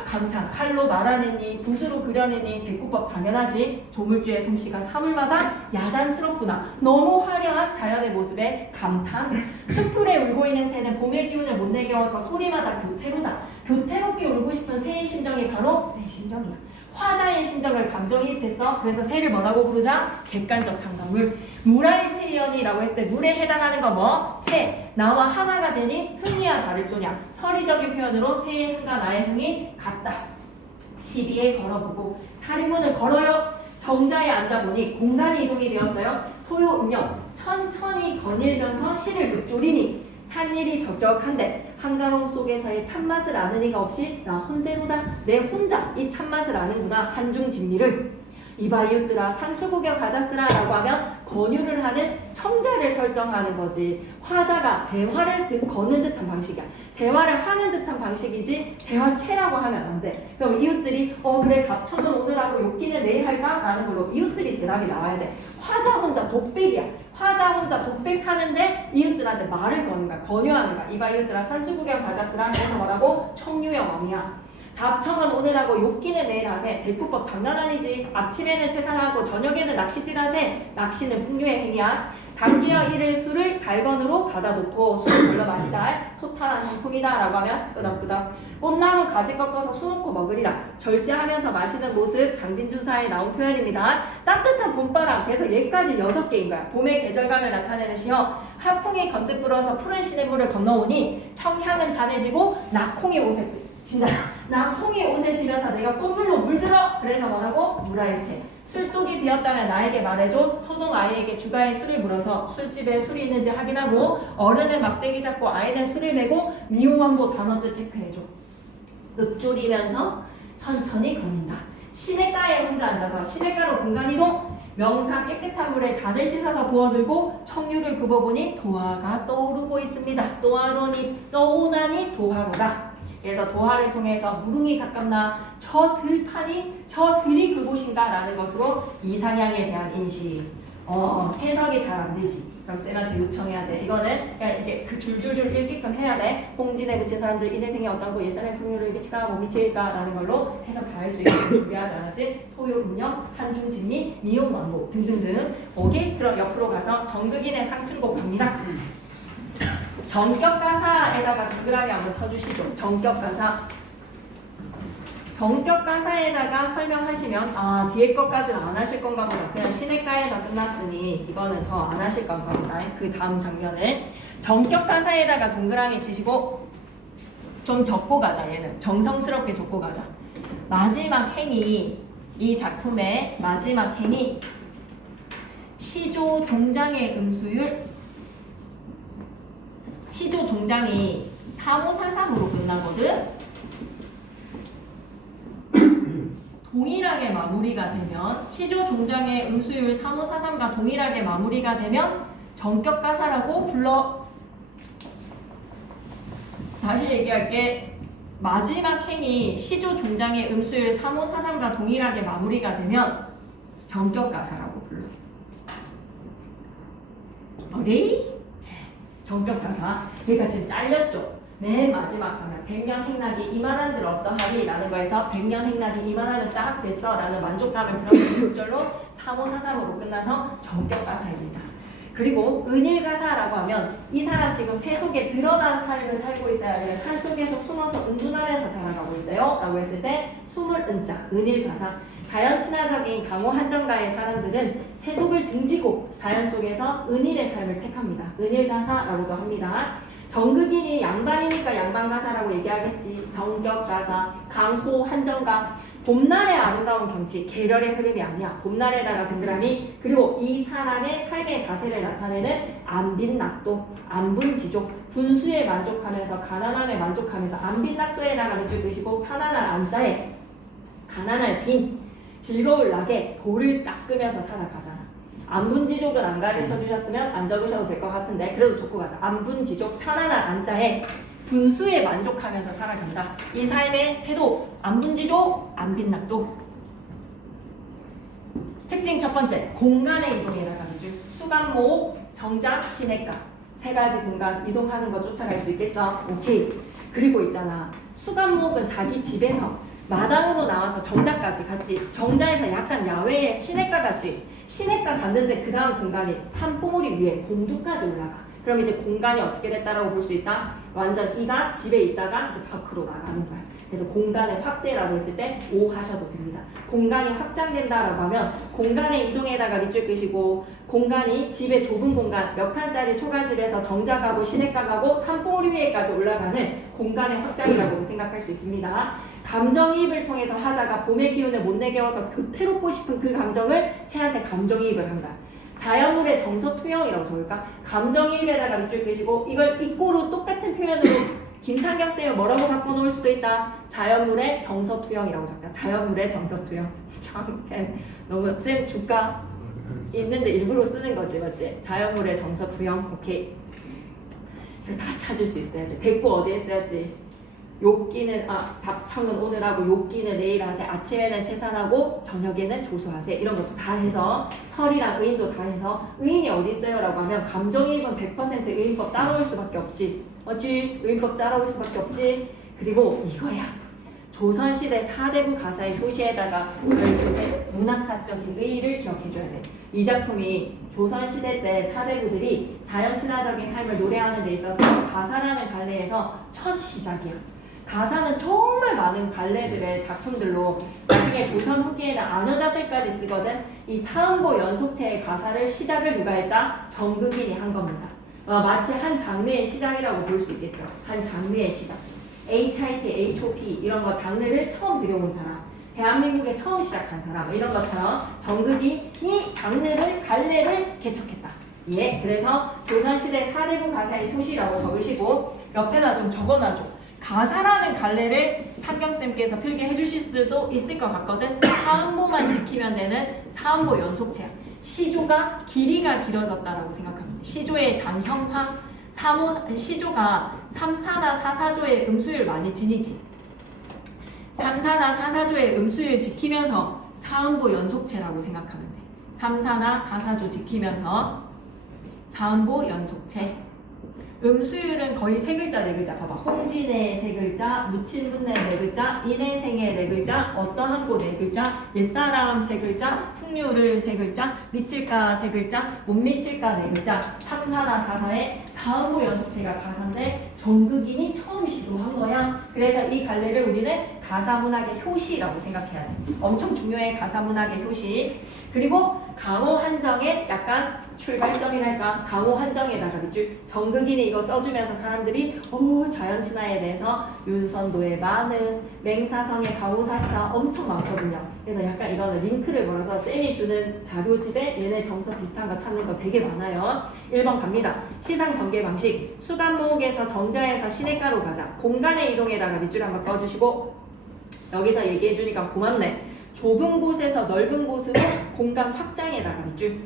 감탄, 칼로 말하느니, 붓으로 그려내니, 대꾸법 당연하지. 조물주의 솜씨가 사물마다 야단스럽구나. 너무 화려한 자연의 모습에 감탄. 숲풀에 울고 있는 새는 봄의 기운을 못 내겨워서 소리마다 교태로다. 교태롭게 울고 싶은 새의 심정이 바로 내 심정이야. 화자의 심정을 감정이입했어. 그래서 새를 뭐라고 부르자? 객관적 상담물. 무라일치리언이라고 했을 때 물에 해당하는 거 뭐? 새. 나와 하나가 되니 흥이야 다를 소냐. 서리적인 표현으로 새의 흥과 나의 흥이 같다. 시비에 걸어보고 사리문을 걸어요. 정자에 앉아보니 공간이 이동이 되었어요. 소요 음력 천천히 거닐면서 시를 읊조리니 산일이 적적한데 한가로움 속에서의 참맛을 아는 이가 없이 나 혼대로다. 내 혼자 이 참맛을 아는구나. 한중 진미를. 이봐 이웃들아 산수구경 가자쓰라 라고 하면 권유를 하는 청자를 설정하는 거지. 화자가 대화를 거는 듯한 방식이야. 대화를 하는 듯한 방식이지 대화체라고 하면 안 돼. 그럼 이웃들이 그래 갑천은 오늘 하고 욕기는 내일 할까? 라는 걸로 이웃들이 대답이 나와야 돼. 화자 혼자 독백이야. 화자 혼자 독백하는데 이웃들한테 말을 거는 거야. 권유하는 거야. 이봐 이웃들아 산수구경 가자쓰라. 그래서 뭐라고? 청유형 어미야. 답청은 오늘 하고 욕기는 내일 하세. 대꾸법 장난 아니지. 아침에는 채상하고 저녁에는 낚시질 하세. 낚시는 풍류의 행위야. 당기어 이를 술을 달건으로 받아놓고 술을 불러 마시자. 소탈한 성품이다 라고 하면 끄덕끄덕. 꽃나무 가지 꺾어서 수놓고 먹으리라. 절제하면서 마시는 모습 장진주사에 나온 표현입니다. 따뜻한 봄바람. 그래서 얘까지 6개인 거야. 봄의 계절감을 나타내는 시어. 하풍이 건득 불어서 푸른 시냇물을 건너오니 청향은 잔해지고 낙홍이 옷에 진다. 낙홍이 옷에 지면서 내가 꽃물로 물들어. 그래서 뭐라고? 물아일체. 술독이 비었다면 나에게 말해줘. 소동 아이에게 주가에 술을 물어서 술집에 술이 있는지 확인하고 어른은 막대기 잡고 아이는 술을 메고 미호왕고 단어도 체크해줘. 읊조리면서 천천히 거닌다. 시냇가에 혼자 앉아서 시냇가로 공간이동. 명사 깨끗한 물에 잔을 씻어서 부어들고 청류를 굽어보니 도화가 떠오르고 있습니다. 또하로니 떠오나니 도화로다. 그래서 도화를 통해서 무릉이 가깝나 저 들판이 저 들이 그곳인가 라는 것으로 이상향에 대한 인식. 해석이 잘 안 되지. 그럼 쌤한테 요청해야 돼. 이거는 그냥 이게 그 줄줄줄 읽게끔 해야 돼. 홍진에 붙인 사람들 이내생이 어떠고 옛사람의 풍류를 미칠까 못 미칠까 라는 걸로 해석 다 할 수 있게 준비하지 않았지? 소요 음력, 한중 진리, 미용 왕복 등등등. 오케이? 그럼 옆으로 가서 정극인의 상춘곡 갑니다. 정격가사에다가 동그라미 한번 쳐주시죠. 정격가사. 정격가사에다가 설명하시면 뒤에 것까지는 안 하실 건가 보다. 그냥 시냇가에서 끝났으니 이거는 더 안 하실 건가 보다. 그 다음 장면을 정격가사에다가 동그라미 치시고 좀 적고 가자. 얘는 정성스럽게 적고 가자. 마지막 행위, 이 작품의 마지막 행위 시조 종장의 음수율. 시조 종장이 3543으로 끝나거든. 동일하게 마무리가 되면 시조 종장의 음수율 3543과 동일하게 마무리가 되면 정격가사라고 불러. 다시 얘기할게. 마지막 행이 시조 종장의 음수율 3543과 동일하게 마무리가 되면 정격가사라고 불러. 오케이? 정격가사. 그러니까 지금 잘렸죠. 맨 마지막 하면 100년 행락이 이만한들 어떠하리? 라는 거에서 100년 행락이 이만하면 딱 됐어 라는 만족감을 들어주는 구절로 3-5-4-3으로 끝나서 정격가사입니다. 그리고 은일가사라고 하면 이 사람 지금 새 속에 드러난 삶을 살고 있어요? 아니면 산 속에서 숨어서 은둔하면서 살아가고 있어요? 라고 했을 때 숨을 은자, 은일가사. 자연 친화적인 강호 한정가의 사람들은 새 속을 등지고 자연 속에서 은일의 삶을 택합니다. 은일가사라고도 합니다. 정극인이 양반이니까 양반가사라고 얘기하겠지. 정격가사, 강호 한정가. 봄날의 아름다운 경치, 계절의 흐름이 아니야. 봄날에다가 든든하니. 그리고 이 사람의 삶의 자세를 나타내는 안빈낙도, 안분지족, 분수에 만족하면서 가난함에 만족하면서 안빈낙도에다가 밑줄 드시고 편안할 안자에 가난할 빈, 즐거울 낙에 돌을 닦으면서 살아가잖아. 안분지족은 안 가르쳐 주셨으면 안 적으셔도 될 것 같은데 그래도 적고 가자. 안분지족, 편안한 안자에 분수에 만족하면서 살아간다. 이 삶의 태도, 안분지족, 안빈낙도. 특징 첫 번째, 공간의 이동에다가 밑줄. 수간목, 정작, 시내가. 세 가지 공간 이동하는 거 쫓아갈 수 있겠어? 오케이. 그리고 있잖아. 수간목은 자기 집에서 마당으로 나와서 정자까지 갔지. 정자에서 약간 야외에 시내가까지. 시내가 갔는데 그 다음 공간이 산봉우리 위에 공두까지 올라가. 그럼 이제 공간이 어떻게 됐다라고 볼 수 있다? 완전 이가 집에 있다가 이제 밖으로 나가는 거야. 그래서 공간의 확대라고 했을 때 O 하셔도 됩니다. 공간이 확장된다라고 하면 공간의 이동에다가 밑줄 끄시고 공간이 집의 좁은 공간 몇 칸짜리 초가집에서 정자 가고 시내가 가고 산봉우리 위에까지 올라가는 공간의 확장이라고 생각할 수 있습니다. 감정이입을 통해서 화자가 봄의 기운을 못 내게워서 교태롭고 싶은 그 감정을 새한테 감정이입을 한다. 자연물의 정서투영이라고 적을까? 감정이입에다가 밑줄 끄시고 이걸 이꼬로 똑같은 표현으로 김상경 쌤이 뭐라고 바꿔놓을 수도 있다. 자연물의 정서투영이라고 적자. 자연물의 정서투영. 참 너무 쌤 주가 있는데 일부러 쓰는 거지, 맞지? 자연물의 정서투영. 오케이. 이거 다 찾을 수 있어야 돼. 대꾸 어디에 써야지? 욕기는 답청은 오늘 하고 욕기는 내일 하세. 아침에는 채산하고 저녁에는 조수하세. 이런 것도 다 해서 설이랑 의인도 다 해서 의인이 어디 있어요? 라고 하면 감정이입은 100% 의인법 따라올 수밖에 없지. 맞지? 의인법 따라올 수밖에 없지. 그리고 이거야. 조선시대 4대부 가사의 효시에다가 12세 문학사적인 의의를 기억해줘야 돼. 이 작품이 조선시대 때 4대부들이 자연친화적인 삶을 노래하는 데 있어서 가사라는 갈래에서 첫 시작이야. 가사는 정말 많은 갈래들의 작품들로 나중에 조선 후기에는 아녀자들까지 쓰거든. 이 사음보 연속체의 가사를 시작을 누가 했다? 정극인이 한 겁니다. 마치 한 장르의 시작이라고 볼 수 있겠죠. 한 장르의 시작. HIT, HOP 이런 거 장르를 처음 들여본 사람, 대한민국에 처음 시작한 사람 이런 것처럼 정극이 이 장르를 갈래를 개척했다. 예, 그래서 조선시대 4대부 가사의 효시라고 적으시고 옆에다 좀 적어놔줘. 가사라는 갈래를 상경쌤께서 필기해 주실 수도 있을 것 같거든. 사음보만 지키면 되는 사음보 연속체야. 시조가 길이가 길어졌다라고 생각합니다. 시조의 장형황, 시조가 3사나 4사조의 음수율 많이 지니지. 3사나 4사조의 음수율 지키면서 사음보 연속체라고 생각하면 돼. 3사나 4사조 지키면서 사음보 연속체. 음수율은 거의 세 글자, 네 글자. 봐봐. 홍진의 세 글자, 무친분의 네 글자, 인해생의 네 글자, 어떠한 곳 네 글자, 옛사람 세 글자, 풍류를 세 글자, 미칠까 세 글자, 못 미칠까 네 글자, 3사나 4사의 사음보 연속체가 가사인데 정극인이 처음 시도한 거야. 그래서 이 갈래를 우리는 가사문학의 효시라고 생각해야 돼. 엄청 중요해, 가사문학의 효시. 그리고 강호 한정의 약간 출발점이랄까, 강호 한정에다가 밑줄. 정극인이 이거 써주면서 사람들이 자연 친화에 대해서 윤선도의 많은 맹사성의 강호사시사 엄청 많거든요. 그래서 약간 이거는 링크를 걸어서 쌤이 주는 자료집에 얘네 정서 비슷한 거 찾는 거 되게 많아요. 1번 갑니다. 시상 전개 방식. 수간목에서 정자에서 시내가로 가자. 공간의 이동에다가 밑줄 한번 꺼주시고 여기서 얘기해주니까 고맙네. 좁은 곳에서 넓은 곳으로 공간 확장에다가 밑줄.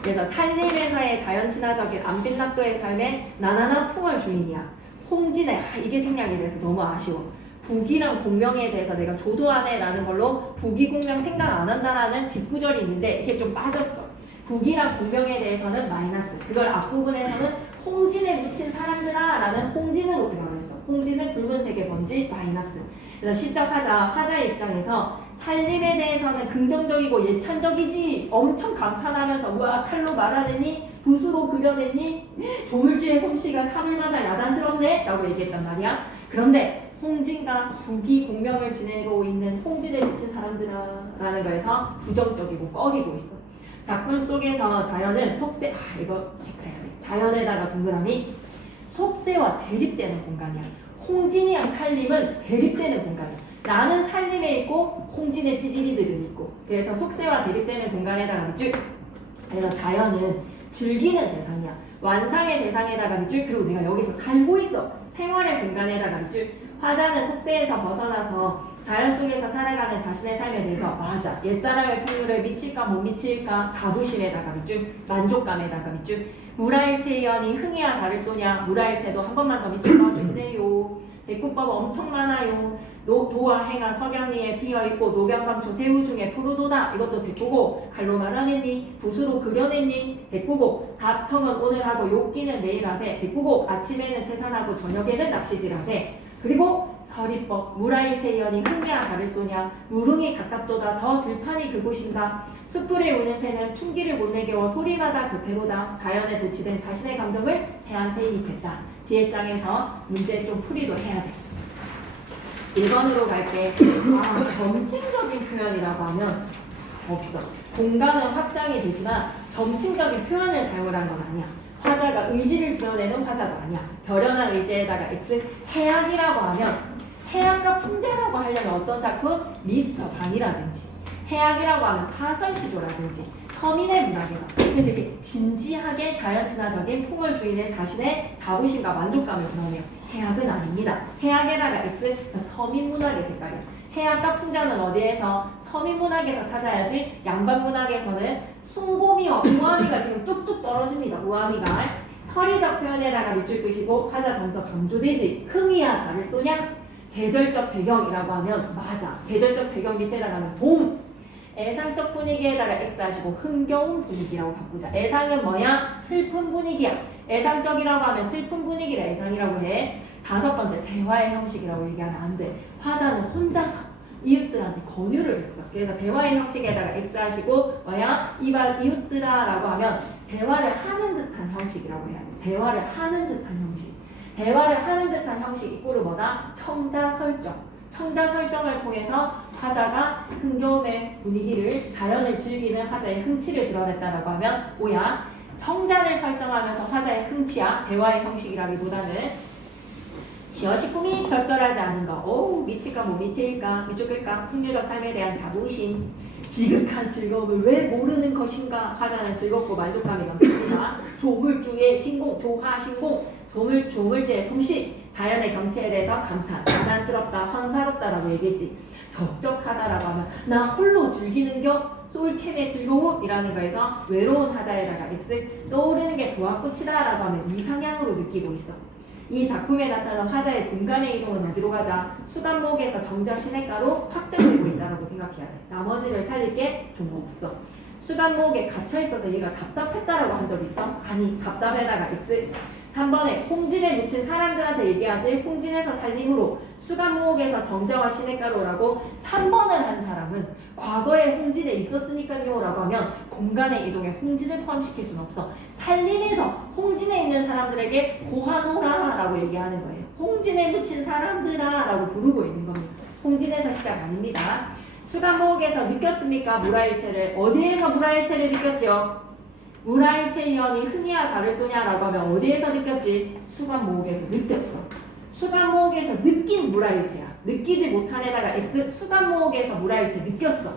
그래서 산림에서의 자연친화적인 안빈낙도의 삶에 나나나 풍월 주인이야. 홍진의 이게 생략이 돼서 너무 아쉬워. 부기랑 공명에 대해서 내가 조도하네 라는 걸로 부기 공명 생각 안 한다라는 뒷구절이 있는데 이게 좀 빠졌어. 부기랑 공명에 대해서는 마이너스. 그걸 앞부분에서는 홍진에 미친 사람들아 라는 홍진으로 들어가겠어. 홍지는 붉은색의 번지 마이너스. 그래서 시적 화자의 입장에서 살림에 대해서는 긍정적이고 예찬적이지 엄청 감탄하면서 우와 칼로 말하느니 붓으로 그려내니 조물주의 솜씨가 사물마다 야단스럽네 라고 얘기했단 말이야. 그런데 홍진과 국이 공명을 지내고 있는 홍진에 미친 사람들이라는 거에서 부정적이고 꺼리고 있어. 작품 속에서 자연은 속세 이거 체크해야 돼. 자연에다가 동그라미 속세와 대립되는 공간이야. 홍진이랑 살림은 대립되는 공간이야. 나는 살림에 있고 홍진의 찌질이들은 있고 그래서 속세와 대립되는 공간에다가 밑줄. 그래서 자연은 즐기는 대상이야. 완상의 대상에다가 밑줄. 그리고 내가 여기서 살고 있어. 생활의 공간에다가 밑줄. 화자는 속세에서 벗어나서 자연 속에서 살아가는 자신의 삶에 대해서 맞아. 옛사람의 풍요를 미칠까 못 미칠까 자부심에다가 밑줄. 만족감에다가 밑줄. 무라일체연이 흥이야 다를 쏘냐. 무라일체도 한 번만 더 밑줄 봐주세요. 대꾸법 엄청 많아요. 도와 해가 석양리에 피어있고 녹양광초 새우 중에 푸르도다. 이것도 대꾸고 칼로 말하느니 붓으로 그려내니 대꾸고 답청은 오늘 하고 욕기는 내일 하세. 대꾸고 아침에는 채산하고 저녁에는 낚시질 하세. 그리고 서리법 무라일체연이 흥이야 다를 쏘냐. 무릉이 가깝도다 저 들판이 그곳인가. 숯불에 우는 새는 춘기를 못내게워 소리마다 교태보다. 자연에 도취된 자신의 감정을 새한테 이입했다. 뒤에 장에서 문제 좀 풀이도 해야 돼. 1번으로 갈게. 점칭적인 표현이라고 하면 없어. 공간은 확장이 되지만 점칭적인 표현을 사용한 건 아니야. 화자가 의지를 드러내는 화자도 아니야. 결연한 의지에다가 X. 해악이라고 하면 해악과 풍자라고 하려면 어떤 작품? 미스터 반이라든지 해악이라고 하면 사설시조라든지 서민의 문학에서 근데 되게 진지하게 자연 친화적인 풍을 주인의 자신의 자부심과 만족감을 드러내요. 해악은 아닙니다. 해악에다가 X. 서민 문학의 색깔이야. 해악과 풍자는 어디에서? 서민 문학에서 찾아야지. 양반 문학에서는 숭고미와 우아미가 지금 뚝뚝 떨어집니다. 우아미가 서리적 표현에다가 밑줄 끄시고 화자 정서 강조되지. 흥이야 다를 쏘냐? 계절적 배경이라고 하면 맞아. 계절적 배경 밑에다가는 봄. 애상적 분위기에다가 X 하시고 흥겨운 분위기라고 바꾸자. 애상은 뭐야? 슬픈 분위기야. 애상적이라고 하면 슬픈 분위기를 애상이라고 해. 5번째 대화의 형식이라고 얘기하면 안 돼. 화자는 혼자서 이웃들한테 권유를 했어. 그래서 대화의 형식에다가 X 하시고 뭐야? 이웃들아 라고 하면 대화를 하는 듯한 형식이라고 해야 돼. 대화를 하는 듯한 형식. 대화를 하는 듯한 형식 이꼬르 뭐다? 청자 설정. 청자 설정을 통해서 화자가 흥겨움의 분위기를 자연을 즐기는 화자의 흥취를 드러냈다라고 하면 뭐야? 청자를 설정하면서 화자의 흥취야. 대화의 형식이라기보다는 시어시 꿈이 적절하지 않은 거. 오 미칠까 못 미칠까 미쪽일까 풍류적 삶에 대한 자부심. 지극한 즐거움을 왜 모르는 것인가. 화자는 즐겁고 만족감이 넘칩니다. 조물주의 신공 조하 신공 조물주의 솜씨. 자연의 경치에 대해서 감탄, 야단스럽다, 황사롭다라고 얘기했지. 적적하다라고 하면 나 홀로 즐기는겨 솔캠의 즐거움이라는 거에서 외로운 화자에다가 X. 떠오르는 게 도화꽃이다라고 하면 이상향으로 느끼고 있어. 이 작품에 나타난 화자의 공간의 이동은 어디로 가자? 수간목에서 정자 시냇가로 확장되고 있다라고 생각해야 돼. 나머지를 살릴 게 좀 없어. 수간목에 갇혀있어서 얘가 답답했다라고 한 적 있어? 아니, 답답에다가 X. 3번에 홍진에 묻힌 사람들한테 얘기하지. 홍진에서 살림으로 수간목에서 정자와 시냇가로라고 3번을 한 사람은 과거에 홍진에 있었으니까요 라고 하면 공간의 이동에 홍진을 포함시킬 수는 없어. 살림에서 홍진에 있는 사람들에게 고하노라 라고 얘기하는 거예요. 홍진에 묻힌 사람들아 라고 부르고 있는 겁니다. 홍진에서 시작 아닙니다. 수간목에서 느꼈습니까? 무라일체를. 어디에서 무라일체를 느꼈죠? 무라일체연이 흥이야 다를 쏘냐라고 하면 어디에서 느꼈지? 수간목에서 느꼈어. 수간목에서 느낀 무라일체야. 느끼지 못한 에다가 X. 수간목에서 무라일체 느꼈어.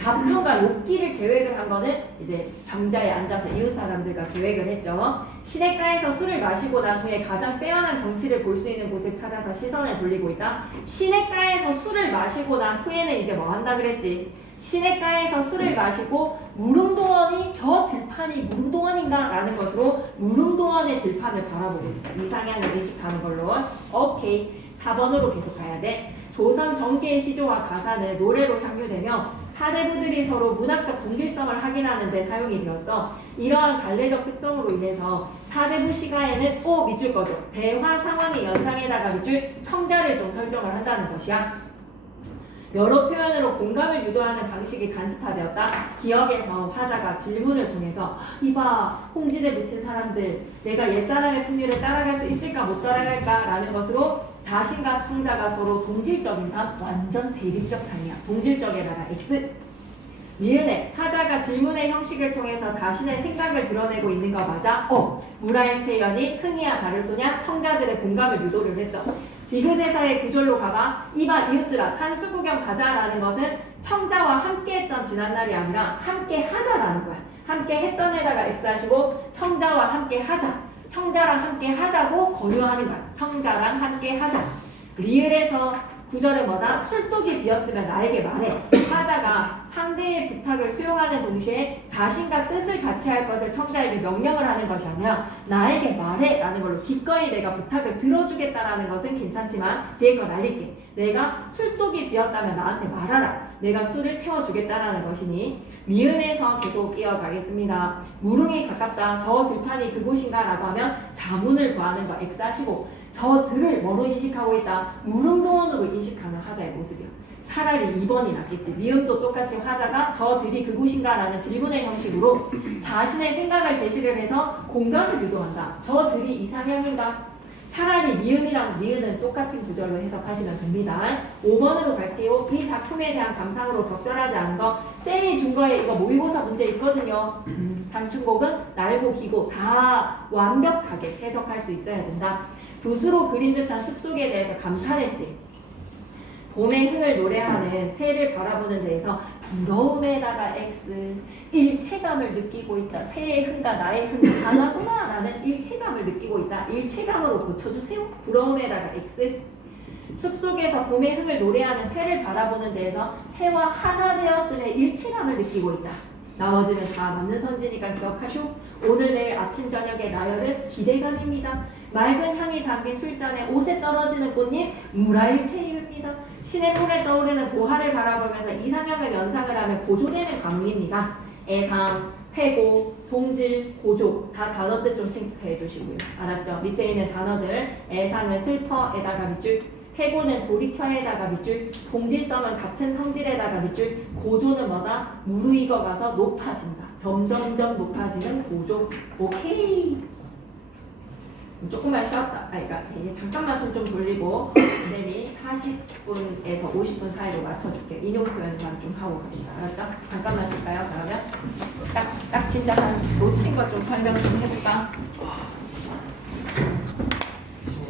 답청과 욕기를 계획을 한 거는 이제 정자에 앉아서 이웃 사람들과 계획을 했죠. 시냇가에서 술을 마시고 난 후에 가장 빼어난 경치를 볼 수 있는 곳을 찾아서 시선을 돌리고 있다. 시냇가에서 술을 마시고 난 후에는 이제 뭐 한다 그랬지? 시냇가에서 술을 마시고 무릉도원이 저 들판이 무릉도원인가? 라는 것으로 무릉도원의 들판을 바라보고 있어. 이상향을 인식하는 걸로. 오케이. 4번으로 계속 가야 돼. 조선 정계의 시조와 가사는 노래로 향유되며 사대부들이 서로 문학적 동질성을 확인하는 데 사용이 되었어. 이러한 관례적 특성으로 인해서 사대부 시가에는 밑줄 거죠. 대화 상황의 연상에다가 밑줄 청자를 좀 설정을 한다는 것이야. 여러 표현으로 공감을 유도하는 방식이 간습화되었다. 기억에서 화자가 질문을 통해서 이봐 홍지대 묻힌 사람들 내가 옛사람의 풍류를 따라갈 수 있을까 못 따라갈까 라는 것으로 자신과 청자가 서로 동질적인 삶, 완전 대립적 삶이야. 동질적에다가 X. 니은에 하자가 질문의 형식을 통해서 자신의 생각을 드러내고 있는 거 맞아? 무라일체 연이 흥이야 다를소냐? 청자들의 공감을 유도를 했어. 디귿에서의 구절로 가봐. 이봐 이웃들아 산수 구경 가자라는 것은 청자와 함께 했던 지난날이 아니라 함께 하자라는 거야. 함께 했던 에다가 X 하시고 청자와 함께 하자. 청자랑 함께 하자고 권유하는 거야. 청자랑 함께 하자. 리을에서 구절은 뭐다? 술독이 비었으면 나에게 말해. 하자가 상대의 부탁을 수용하는 동시에 자신과 뜻을 같이 할 것을 청자에게 명령을 하는 것이 아니라 나에게 말해 라는 걸로 기꺼이 내가 부탁을 들어주겠다라는 것은 괜찮지만 뒤에 거 날릴게. 내가 술독이 비었다면 나한테 말하라. 내가 술을 채워주겠다라는 것이니 미음에서 계속 이어가겠습니다. 무릉이 가깝다. 저 들판이 그곳인가 라고 하면 자문을 구하는 거 X 하시고 저 들을 뭐로 인식하고 있다? 무릉도원으로 인식하는 하자의 모습이야. 차라리 2번이 낫겠지. 미음도 똑같이 화자가 저 들이 그곳인가 라는 질문의 형식으로 자신의 생각을 제시를 해서 공감을 유도한다. 저 들이 이상형인가? 차라리 미음이랑 니은은 똑같은 구절로 해석하시면 됩니다. 5번으로 갈게요. 이 작품에 대한 감상으로 적절하지 않은 거 쌤이 준 거에 이거 모의고사 문제 있거든요. 삼춘곡은 날고 기고 다 완벽하게 해석할 수 있어야 된다. 붓으로 그린 듯한 숲속에 대해서 감탄했지. 봄의 흥을 노래하는 새를 바라보는 데에서 부러움에다가 X 일체감을 느끼고 있다. 새의 흥과 나의 흥이 하나구나 라는 일체감을 느끼고 있다. 일체감으로 고쳐주세요. 부러움에다가 X. 숲속에서 봄의 흥을 노래하는 새를 바라보는 데에서 새와 하나 되었음의 일체감을 느끼고 있다. 나머지는 다 맞는 선지니까 기억하쇼. 오늘 내일 아침 저녁의 나열은 기대감입니다. 맑은 향이 담긴 술잔에 옷에 떨어지는 꽃잎 무라일체입니다. 신의 폰에 떠오르는 도화를 바라보면서 이상형을 연상을 하면 고조되는 감흥입니다. 애상, 회고, 동질, 고조 다 단어들 좀 체크해 주시고요. 알았죠? 밑에 있는 단어들 애상은 슬퍼에다가 밑줄, 회고는 돌이켜에다가 밑줄, 동질성은 같은 성질에다가 밑줄, 고조는 뭐다? 무르익어 가서 높아진다. 점점점 높아지는 고조. 오케이. 조금만 쉬었다. 그러니까 잠깐만 손 좀 돌리고 쌤이 40분에서 50분 사이로 맞춰줄게. 인용 표현만 좀 하고 갑시다. 알았죠? 잠깐만 쉴까요? 그러면 딱 진짜 한 놓친 것 좀 설명 좀 해볼까?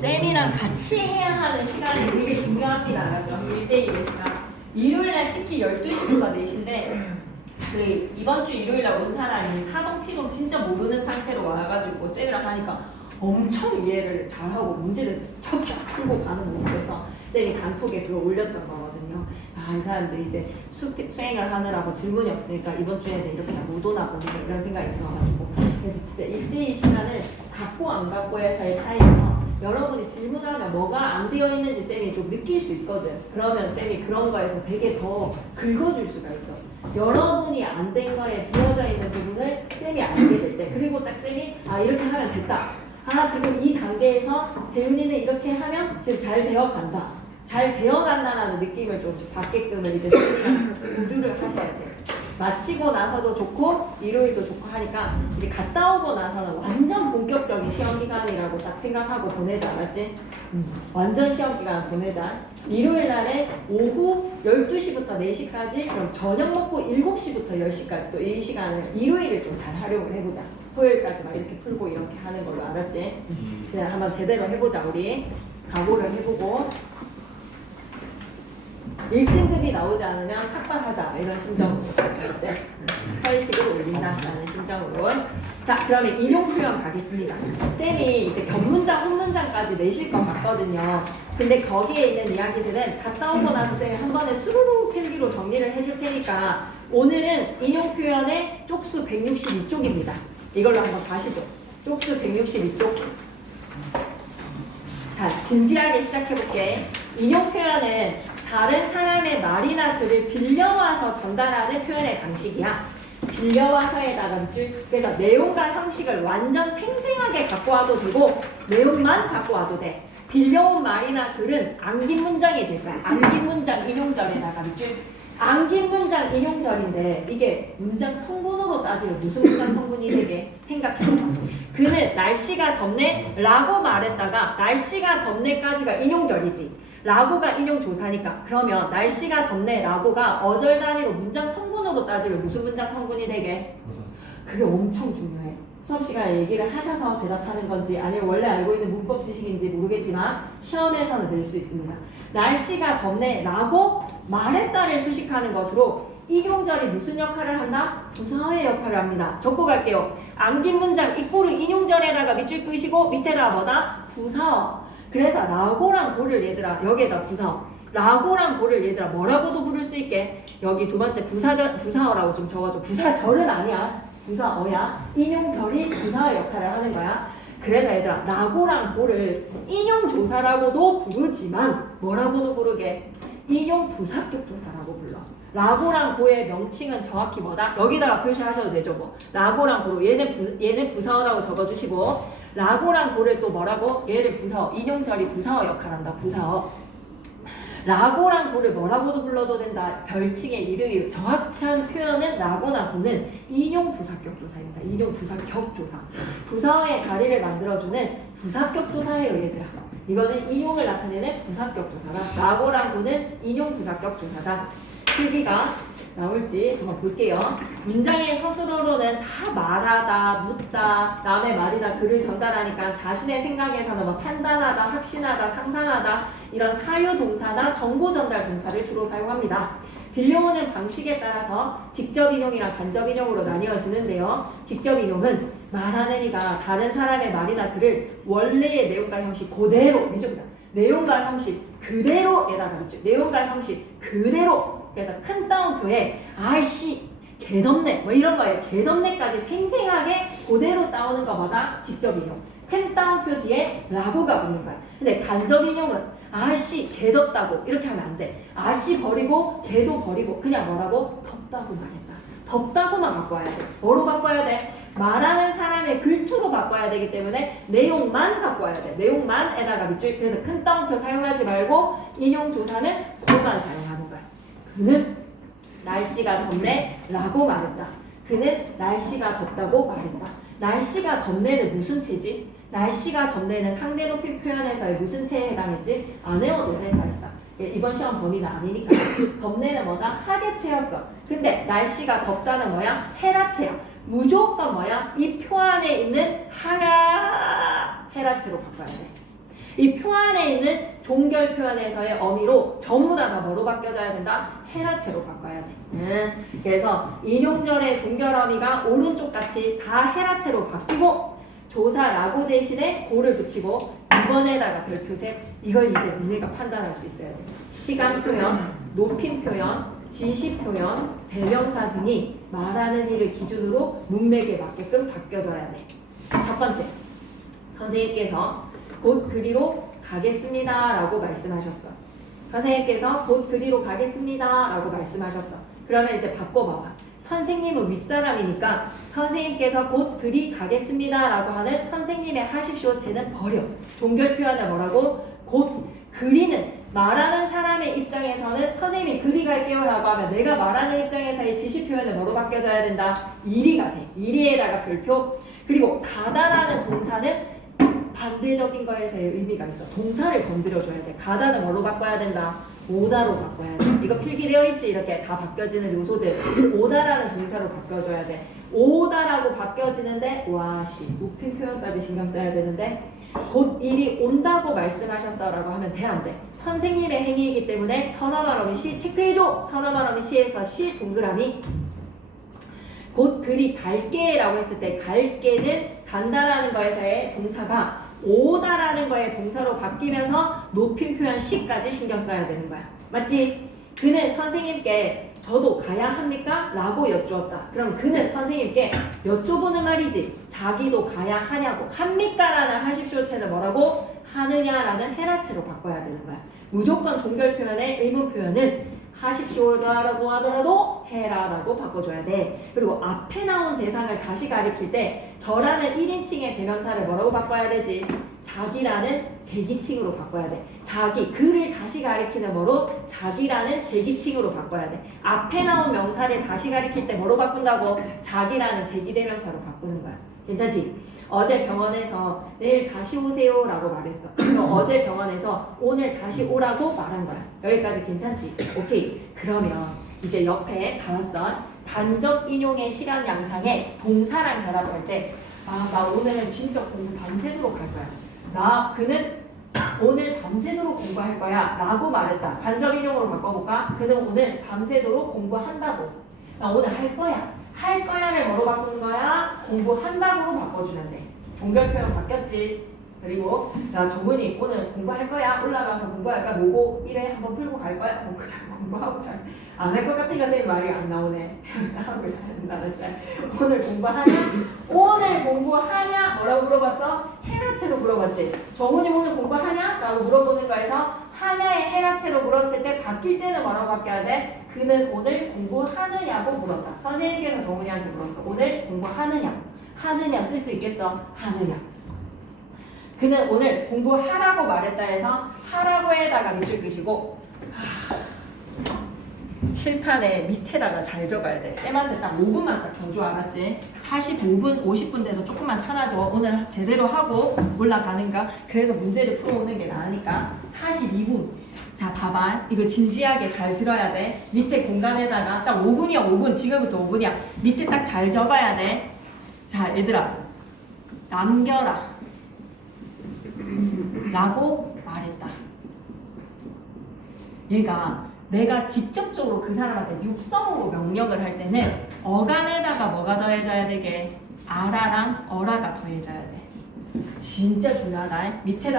쌤이랑 같이 해야 하는 시간이 되게 중요합니다. 알았죠? 1대1의 시간. 일요일날 특히 12시부터 4시인데 그 이번 주 일요일날 온 사람이 사동 피동 진짜 모르는 상태로 와가지고 쌤이랑 하니까 엄청 이해를 잘하고 문제를 척척 풀고 가는 모습에서 쌤이 단톡에 그걸 올렸던 거거든요. 이 사람들이 이제 수행을 하느라고 질문이 없으니까 이번 주에는 이렇게 못 오나 보네 이런 생각이 들어가지고 그래서 진짜 1대1 시간을 갖고 안 갖고에서의 차이에서 여러분이 질문하면 뭐가 안 되어 있는지 쌤이 좀 느낄 수 있거든. 그러면 쌤이 그런 거에서 되게 더 긁어줄 수가 있어. 여러분이 안 된 거에 비어져 있는 부분을 쌤이 알게 될 때 그리고 딱 쌤이 이렇게 하면 됐다. 지금 이 단계에서 재훈이는 이렇게 하면 지금 잘 되어간다. 잘 되어간다라는 느낌을 좀 받게끔을 이제 교류를 하셔야 돼요. 마치고 나서도 좋고 일요일도 좋고 하니까 이제 갔다 오고 나서는 완전 본격적인 시험 기간이라고 딱 생각하고 보내자. 알았지? 완전 시험 기간 보내자. 일요일 날에 오후 12시부터 4시까지 그럼 저녁 먹고 7시부터 10시까지 또 이 시간을 일요일을 좀 잘 활용을 해보자. 토요일까지 막 이렇게 풀고 이렇게 하는 걸로. 알았지? 그냥 한번 제대로 해보자. 우리 각오를 해보고 1등급이 나오지 않으면 삭발하자 이런 심정으로 이제 서의식을 올린다라는 심정으로. 자, 그러면 인용 표현 가겠습니다. 쌤이 이제 견문장, 혼문장까지 내실 것 같거든요. 근데 거기에 있는 이야기들은 갔다 오고 나서 쌤이 한 번에 수루루 필기로 정리를 해줄 테니까 오늘은 인용 표현의 쪽수 162쪽입니다. 이걸로 한번 가시죠. 쪽수 162쪽. 자, 진지하게 시작해볼게. 인용 표현은 다른 사람의 말이나 글을 빌려와서 전달하는 표현의 방식이야. 빌려와서에다가 밑줄. 그래서 내용과 형식을 완전 생생하게 갖고 와도 되고 내용만 갖고 와도 돼. 빌려온 말이나 글은 암긴 문장이 될 거야. 암긴 문장 인용절에다가 밑줄. 암긴 문장 인용절인데 이게 문장 성분으로 따지면 무슨 문장 성분이 되게 생각해봐. 그는 날씨가 덥네 라고 말했다가 날씨가 덥네까지가 인용절이지. 라고가 인용조사니까 그러면 날씨가 덥네 라고가 어절 단위로 문장 성분으로 따지면 무슨 문장 성분이 되게? 그게 엄청 중요해. 수업 시간에 얘기를 하셔서 대답하는 건지 아니면 원래 알고 있는 문법 지식인지 모르겠지만 시험에서는 낼 수 있습니다. 날씨가 덥네 라고 말했다를 수식하는 것으로 인용절이 무슨 역할을 한다? 부사어의 역할을 합니다. 적고 갈게요. 암긴 문장 입구를 인용절에다가 밑줄 끄시고 밑에다 뭐다? 부사어. 그래서 라고랑 고를 얘들아 여기에다 부사어. 라고랑 고를 얘들아 뭐라고도 부를 수 있게 여기 두 번째 부사어라고 좀 적어줘. 부사절은 아니야. 부사어야. 인용절이 부사어 역할을 하는 거야. 그래서 얘들아 라고랑 고를 인용조사라고도 부르지만 뭐라고도 부르게? 인용부사격 조사라고 불러. 라고랑 고의 명칭은 정확히 뭐다? 여기다가 표시하셔도 되죠 뭐. 라고랑 고 얘는 부사어라고 적어주시고 라고랑 고를 또 뭐라고? 얘를 부사어. 인용절이 부사어 역할한다. 부사어. 라고랑 고를 뭐라고도 불러도 된다. 별칭의 이름이 정확한 표현은 라고나 고는 인용부사격 조사입니다. 인용부사격 조사. 부사어의 자리를 만들어주는 부사격 조사예요 얘들아. 이거는 인용을 나타내는 부사격 조사다. 라고랑 고는 인용부사격 조사다. 필기가 나올지 한번 볼게요. 문장의 서술어로는 다 말하다, 묻다, 남의 말이나 글을 전달하니까 자신의 생각에서는 뭐 판단하다, 확신하다, 상상하다 이런 사유 동사나 정보 전달 동사를 주로 사용합니다. 빌려오는 방식에 따라서 직접 인용이랑 간접 인용으로 나뉘어지는데요. 직접 인용은 말하는 이가 다른 사람의 말이나 글을 원래의 내용과 형식 그대로 위주입니다. 내용과 형식 그대로에다가 있죠. 내용과 형식 그대로. 그래서 큰 따옴표에 아이씨 개덥네 뭐 이런 거에 개덥네까지 생생하게 그대로 따오는 것보다 직접 인용. 큰 따옴표 뒤에 라고가 붙는 거야. 근데 간접 인용은 아씨 개덥다고 이렇게 하면 안 돼. 아씨 버리고 개도 버리고 그냥 뭐라고? 덥다고 말했다. 덥다고만 바꿔야 돼. 뭐로 바꿔야 돼? 말하는 사람의 글투로 바꿔야 되기 때문에 내용만 바꿔야 돼. 내용만에다가 밑줄. 그래서 큰 따옴표 사용하지 말고 인용조사는 고만 사용하는 거야. 그는 날씨가 덥네 라고 말했다. 그는 날씨가 덥다고 말했다. 날씨가 덥네는 무슨 체지? 날씨가 덥네는 상대 높임 표현에서의 무슨 체에 해당했지? 안 외워도 돼 사실상. 이번 시험 범위가 아니니까. 덥네는 뭐다? 하계체였어. 근데 날씨가 덥다는 뭐야? 헤라체야. 무조건 뭐야? 이 표 안에 있는 하가 헤라체로 바꿔야 돼. 이 표 안에 있는 종결 표현에서의 어미로 전부 다 뭐로 바뀌어져야 된다? 헤라체로 바꿔야 돼. 그래서 인용절의 종결 어미가 오른쪽 같이 다 헤라체로 바뀌고 조사 라고 대신에 고를 붙이고 이번에다가 별표셋. 이걸 이제 니네가 판단할 수 있어야 돼. 시간 표현, 높임 표현, 지시 표현, 대명사 등이 말하는 일을 기준으로 문맥에 맞게끔 바뀌어져야 돼. 첫 번째, 선생님께서 곧 그리로 가겠습니다 라고 말씀하셨어. 선생님께서 곧 그리로 가겠습니다 라고 말씀하셨어. 그러면 이제 바꿔봐봐. 선생님은 윗사람이니까 선생님께서 곧 그리 가겠습니다 라고 하는 선생님의 하십시오 쟤는 버려. 종결 표현을 뭐라고? 곧 그리는 말하는 사람의 입장에서는 선생님이 그리 갈게요 라고 하면 내가 말하는 입장에서의 지시 표현을 뭐로 바뀌어져야 된다? 이리가 돼. 이리에다가 별표. 그리고 가다라는 동사는 반대적인 거에서의 의미가 있어. 동사를 건드려줘야 돼. 가다는 뭐로 바꿔야 된다? 오다로 바꿔야 돼. 이거 필기되어 있지? 이렇게 다 바뀌어지는 요소들. 오다라는 동사로 바꿔줘야 돼. 오다라고 바뀌어지는데 와씨 높임 표현까지 신경 써야 되는데 곧 일이 온다고 말씀하셨어 라고 하면 돼 안 돼? 선생님의 행위이기 때문에 선어말어미 시 체크해줘. 선어말어미 시에서 시 동그라미. 곧 그리 갈게 라고 했을 때 갈게는 간다라는 거에서의 동사가 오다라는 거의 동사로 바뀌면서 높임 표현 시까지 신경 써야 되는 거야. 맞지? 그는 선생님께 저도 가야 합니까? 라고 여쭈었다. 그럼 그는 선생님께 여쭤보는 말이지. 자기도 가야 하냐고. 합니까? 라는 하십시오체는 뭐라고? 하느냐라는 해라체로 바꿔야 되는 거야. 무조건 종결 표현의 의문 표현은 하십시오라고 하더라도 해라라고 바꿔줘야 돼. 그리고 앞에 나온 대상을 다시 가리킬 때 저라는 1인칭의 대명사를 뭐라고 바꿔야 되지? 자기라는 제기칭으로 바꿔야 돼. 자기, 그를 다시 가리키는 뭐로? 자기라는 제기칭으로 바꿔야 돼. 앞에 나온 명사를 다시 가리킬 때 뭐로 바꾼다고? 자기라는 제기대명사로 바꾸는 거야. 괜찮지? 어제 병원에서 내일 다시 오세요 라고 말했어. 그럼 어제 병원에서 오늘 다시 오라고 말한 거야. 여기까지 괜찮지? 오케이. 그러면 이제 옆에 다 왔어. 간접 인용의 시간 양상에 동사랑 결합할 때 나 오늘 진짜 공부 밤새도록 할 거야. 그는 오늘 밤새도록 공부할 거야 라고 말했다. 간접 인용으로 바꿔볼까? 그는 오늘 밤새도록 공부한다고. 나 오늘 할 거야. 할 거야를 뭐로 바꾸는 거야? 공부한다고로 바꿔주면 돼. 종결 표현 바뀌었지. 그리고 나 저분이 오늘 공부할 거야. 올라가서 공부할 거야. 뭐고 1회 한번 풀고 갈 거야. 뭐 그냥 공부하고 잘 안 할 것 같으니까 선생님 말이 안 나오네. 하고 잘한다는 말. 오늘 공부하냐? 오늘 공부하냐? 뭐라고 물어봤어? 해라체로 물어봤지. 정훈이 오늘 공부하냐? 라고 물어보는 거에서 하냐의 해라체로 물었을 때 바뀔 때는 뭐라고 바뀌어야 돼? 그는 오늘 공부하느냐고 물었다. 선생님께서 정훈이한테 물었어. 오늘 공부하느냐? 하느냐 쓸 수 있겠어? 하느냐. 그는 오늘 공부하라고 말했다 해서 하라고에다가 밑줄 그시고 칠판에 밑에다가 잘 적어야 돼. 쌤한테 딱 5분만 딱 경주 알았지? 45분, 50분 돼도 조금만 참아줘. 오늘 제대로 하고 올라가는가? 그래서 문제를 풀어오는 게 나으니까 42분. 자, 봐봐. 이거 진지하게 잘 들어야 돼. 밑에 공간에다가 딱 5분이야, 5분. 지금부터 5분이야. 밑에 딱 잘 적어야 돼. 자, 얘들아. 남겨라. 라고 말했다. 얘가 내가 직접적으로 그 사람한테 육성으로 명령을 할 때는 어간에다가 뭐가 더해져야 되게? 아라랑 어라가 더해져야 돼. 진짜 중요하다. 밑에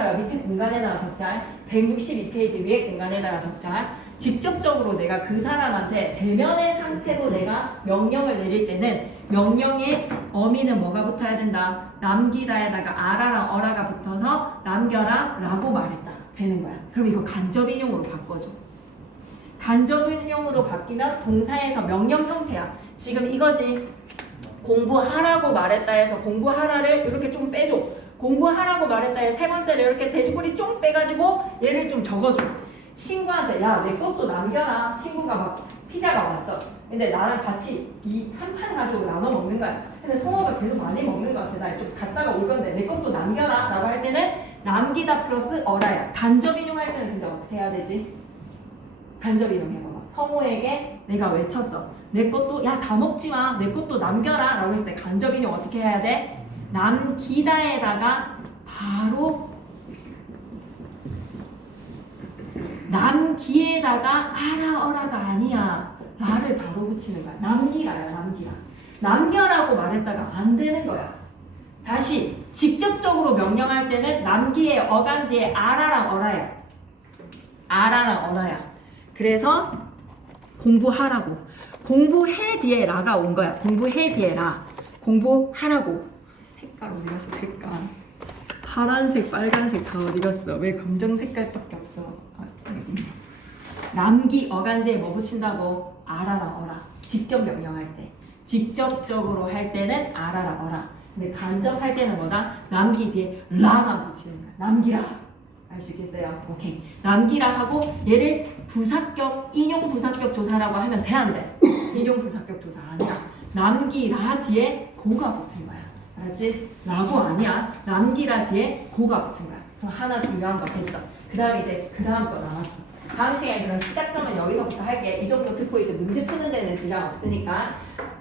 공간에다가 적자. 162페이지 위에 공간에다가 적자. 직접적으로 내가 그 사람한테 대면의 상태로 내가 명령을 내릴 때는 명령의 어미는 뭐가 붙어야 된다? 남기다에다가 아라랑 어라가 붙어서 남겨라 라고 말했다. 되는 거야. 그럼 이거 간접 인용으로 바꿔줘. 간접 인용으로 바뀌면 동사에서 명령 형태야. 지금 이거지. 공부하라고 말했다 해서 공부하라를 이렇게 좀 빼줘. 공부하라고 말했다 해서 세 번째를 이렇게 돼지꼬리 좀 빼가지고 얘를 좀 적어줘. 친구한테 야, 내 것도 남겨라. 친구가 막 피자가 왔어. 근데 나랑 같이 이 한 판 가지고 나눠 먹는 거야. 근데 성호가 계속 많이 먹는 것 같아. 나 좀 갔다가 올 건데 내 것도 남겨라 라고 할 때는 남기다 플러스 어라야. 간접 인용할 때는 근데 어떻게 해야 되지? 간접 인용해봐봐. 성호에게 내가 외쳤어. 내 것도 야, 다 먹지 마. 내 것도 남겨라 라고 했을 때 간접 인용 어떻게 해야 돼? 남기다에다가 바로 남기에다가 아라 어라가 아니야. 라를 바로 붙이는 거야. 남기라야, 남기라. 남겨라고 말했다가 안 되는 거야. 다시 직접적으로 명령할 때는 남기에 어간 뒤에 아라랑 어라야. 아라랑 어라야. 그래서 공부하라고. 공부해 뒤에 라가 온 거야. 공부해 뒤에 라. 공부하라고. 색깔 어디 갔어? 색깔. 파란색, 빨간색 다 어디 갔어? 왜 검정 색깔밖에 없어? 남기 어간대에 뭐 붙인다고? 아라랑 어라. 직접 명령할 때. 직접적으로 할 때는 아라랑 어라. 근데 간접할 때는 뭐다? 남기 뒤에 라만 붙이는 거야. 남기라. 알 수 있겠어요? 오케이. 남기라 하고 얘를 부사격, 인용 부사격 조사라고 하면 돼, 안 돼? 인용 부사격 조사 아니야. 남기라 뒤에 고가 붙은 거야. 알았지? 라고 아니야. 남기라 뒤에 고가 붙은 거야. 그럼 하나 중요한 거 됐어. 그 다음에 이제 그 다음 거 남았어. 다음 시간에 그런 시작점은 여기서부터 할게. 이 정도 듣고 이제 문제 푸는 데는 지장 없으니까.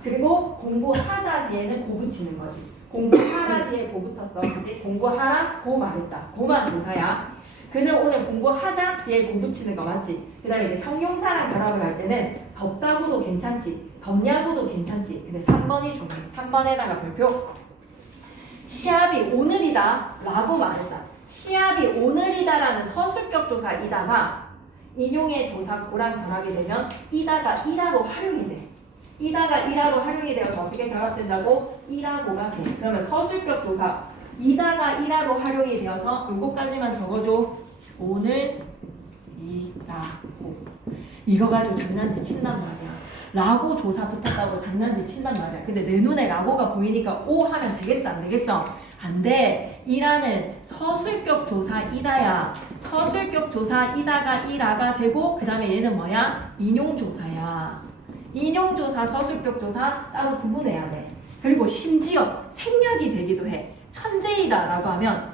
그리고 공부하자 뒤에는 고 붙이는 거지. 공부하라 뒤에 고 붙었어. 그치? 공부하라 고 말했다. 고만 동사야. 그는 오늘 공부하자 뒤에 고 붙이는 거 맞지? 그 다음에 이제 형용사랑 결합을 할 때는 덥다고도 괜찮지. 덥냐고도 괜찮지. 근데 3번이 중요해. 3번에다가 별표. 시합이 오늘이다 라고 말했다. 시합이 오늘이다라는 서술격 조사이다가 인용의 조사 고랑 결합이 되면 이다가 이라로 활용이 돼. 이다가 이라로 활용이 되어서 어떻게 결합된다고? 이라고가 돼. 그러면 서술격 조사 이다가 이라로 활용이 되어서 요거까지만 적어줘. 오늘 이라고. 이거 가지고 장난치 친단 말이야. 라고 조사 붙었다고 장난치 친단 말이야. 근데 내 눈에 라고가 보이니까 오 하면 되겠어 안 되겠어? 안 돼. 이라는 서술격 조사 이다야. 서술격 조사 이다가 이라가 되고 그 다음에 얘는 뭐야? 인용조사야. 인용조사 서술격 조사 따로 구분해야 돼. 그리고 심지어 생략이 되기도 해. 천재이다 라고 하면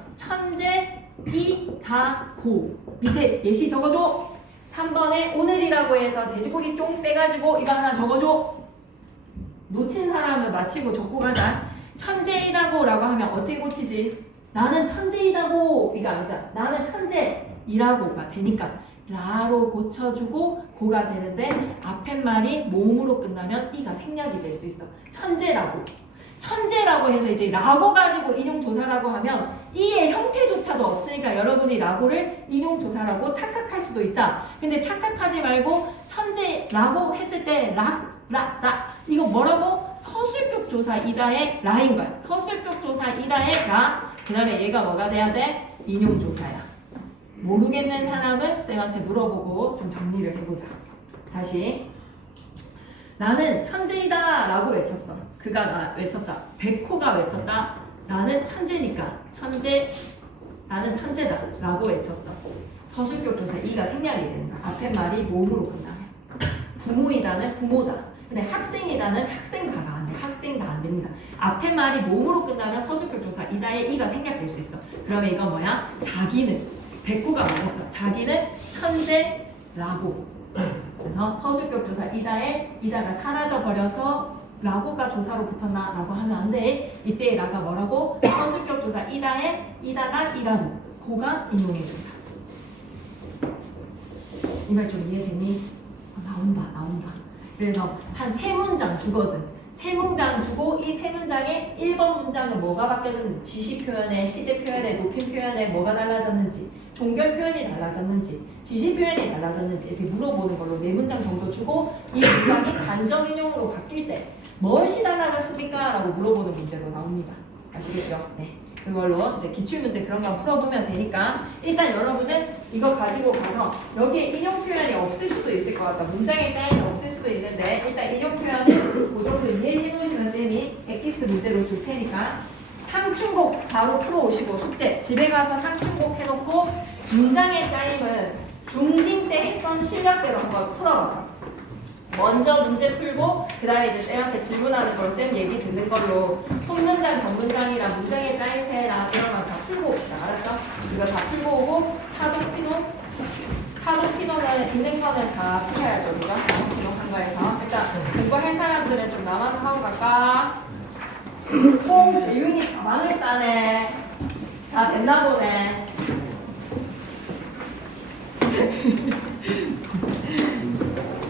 천재이다고 밑에 예시 적어줘. 3번에 오늘이라고 해서 돼지고기 쫑 빼가지고 이거 하나 적어줘. 놓친 사람은 마치고 적고 가자. 천재이다고 라고 하면 어떻게 고치지? 나는 천재이다고 이거 아니잖아. 나는 천재이라고가 되니까 라로 고쳐주고 고가 되는데 앞에 말이 모음으로 끝나면 이가 생략이 될 수 있어. 천재라고. 천재라고 해서 이제 라고 가지고 인용조사라고 하면 이의 형태조차도 없으니까 여러분이 라고를 인용조사라고 착각할 수도 있다. 근데 착각하지 말고 천재라고 했을 때 라 이거 뭐라고? 서술격 조사 이다의 라인 거야. 서술격 조사 이다의 라. 그 다음에 얘가 뭐가 돼야 돼? 인용조사야. 모르겠는 사람은 쌤한테 물어보고 좀 정리를 해보자. 다시. 나는 천재이다 라고 외쳤어. 그가 나 외쳤다. 백호가 외쳤다. 나는 천재니까 나는 천재다 라고 외쳤어. 서술격 조사 이가 생략이 된다. 앞에 말이 몸으로 끝나면. 부모이다는 부모다. 근데 학생이다는 학생가가 안 돼. 학생다 안 됩니다. 앞에 말이 몸으로 끝나면 서술격 조사 이다의 이가 생략될 수 있어. 그러면 이건 뭐야? 자기는 백호가 말했어. 자기는 천재라고. 그래서 서술격 조사 이다의 이다가 사라져 버려서 라고가 조사로 붙었나 라고 하면 안 돼. 이때 라가 뭐라고? 서술격 조사 이다의 이다가 이라로 고가 인용해준다. 이 말 좀 이해되니? 나온다. 그래서 한 세 문장 주거든. 세 문장 주고 이 세 문장에 1번 문장은 뭐가 바뀌어졌는지, 지시 표현에, 시제 표현에, 높임 표현에 뭐가 달라졌는지, 종결 표현이 달라졌는지, 지시 표현이 달라졌는지 이렇게 물어보는 걸로 네 문장 정도 주고 이 문장이 단정 인용으로 바뀔 때 무엇이 달라졌습니까? 라고 물어보는 문제로 나옵니다. 아시겠죠? 네. 그걸로 이제 기출문제 그런 거 풀어보면 되니까 일단 여러분은 이거 가지고 가서 여기에 인용 표현이 없을 수도 있을 것 같다. 문장의 짜임이 없을 수도 있는데 일단 인용 표현은 그 정도 이해해 놓으시면 쌤이 엑기스 문제로 줄 테니까 상충곡 바로 풀어오시고 숙제 집에 가서 상충곡 해놓고 문장의 짜임은 중딩 때 했던 실력대로 한번 풀어봐라. 먼저 문제 풀고 그 다음에 이제 쌤한테 질문하는 걸로 쌤 얘기 듣는 걸로 손문장, 전문장이랑 문장의 짜임새랑 이런 거 다 풀고 옵시다. 알았어? 이거 다 풀고 오고 사동, 피동은 있는 거는 다 풀어야죠. 우리가 사동, 피동 한 거에서 일단 공부할 사람들은 좀 남아서 하고 갈까? 재윤이 가방을 싸네. 다 됐나 보네.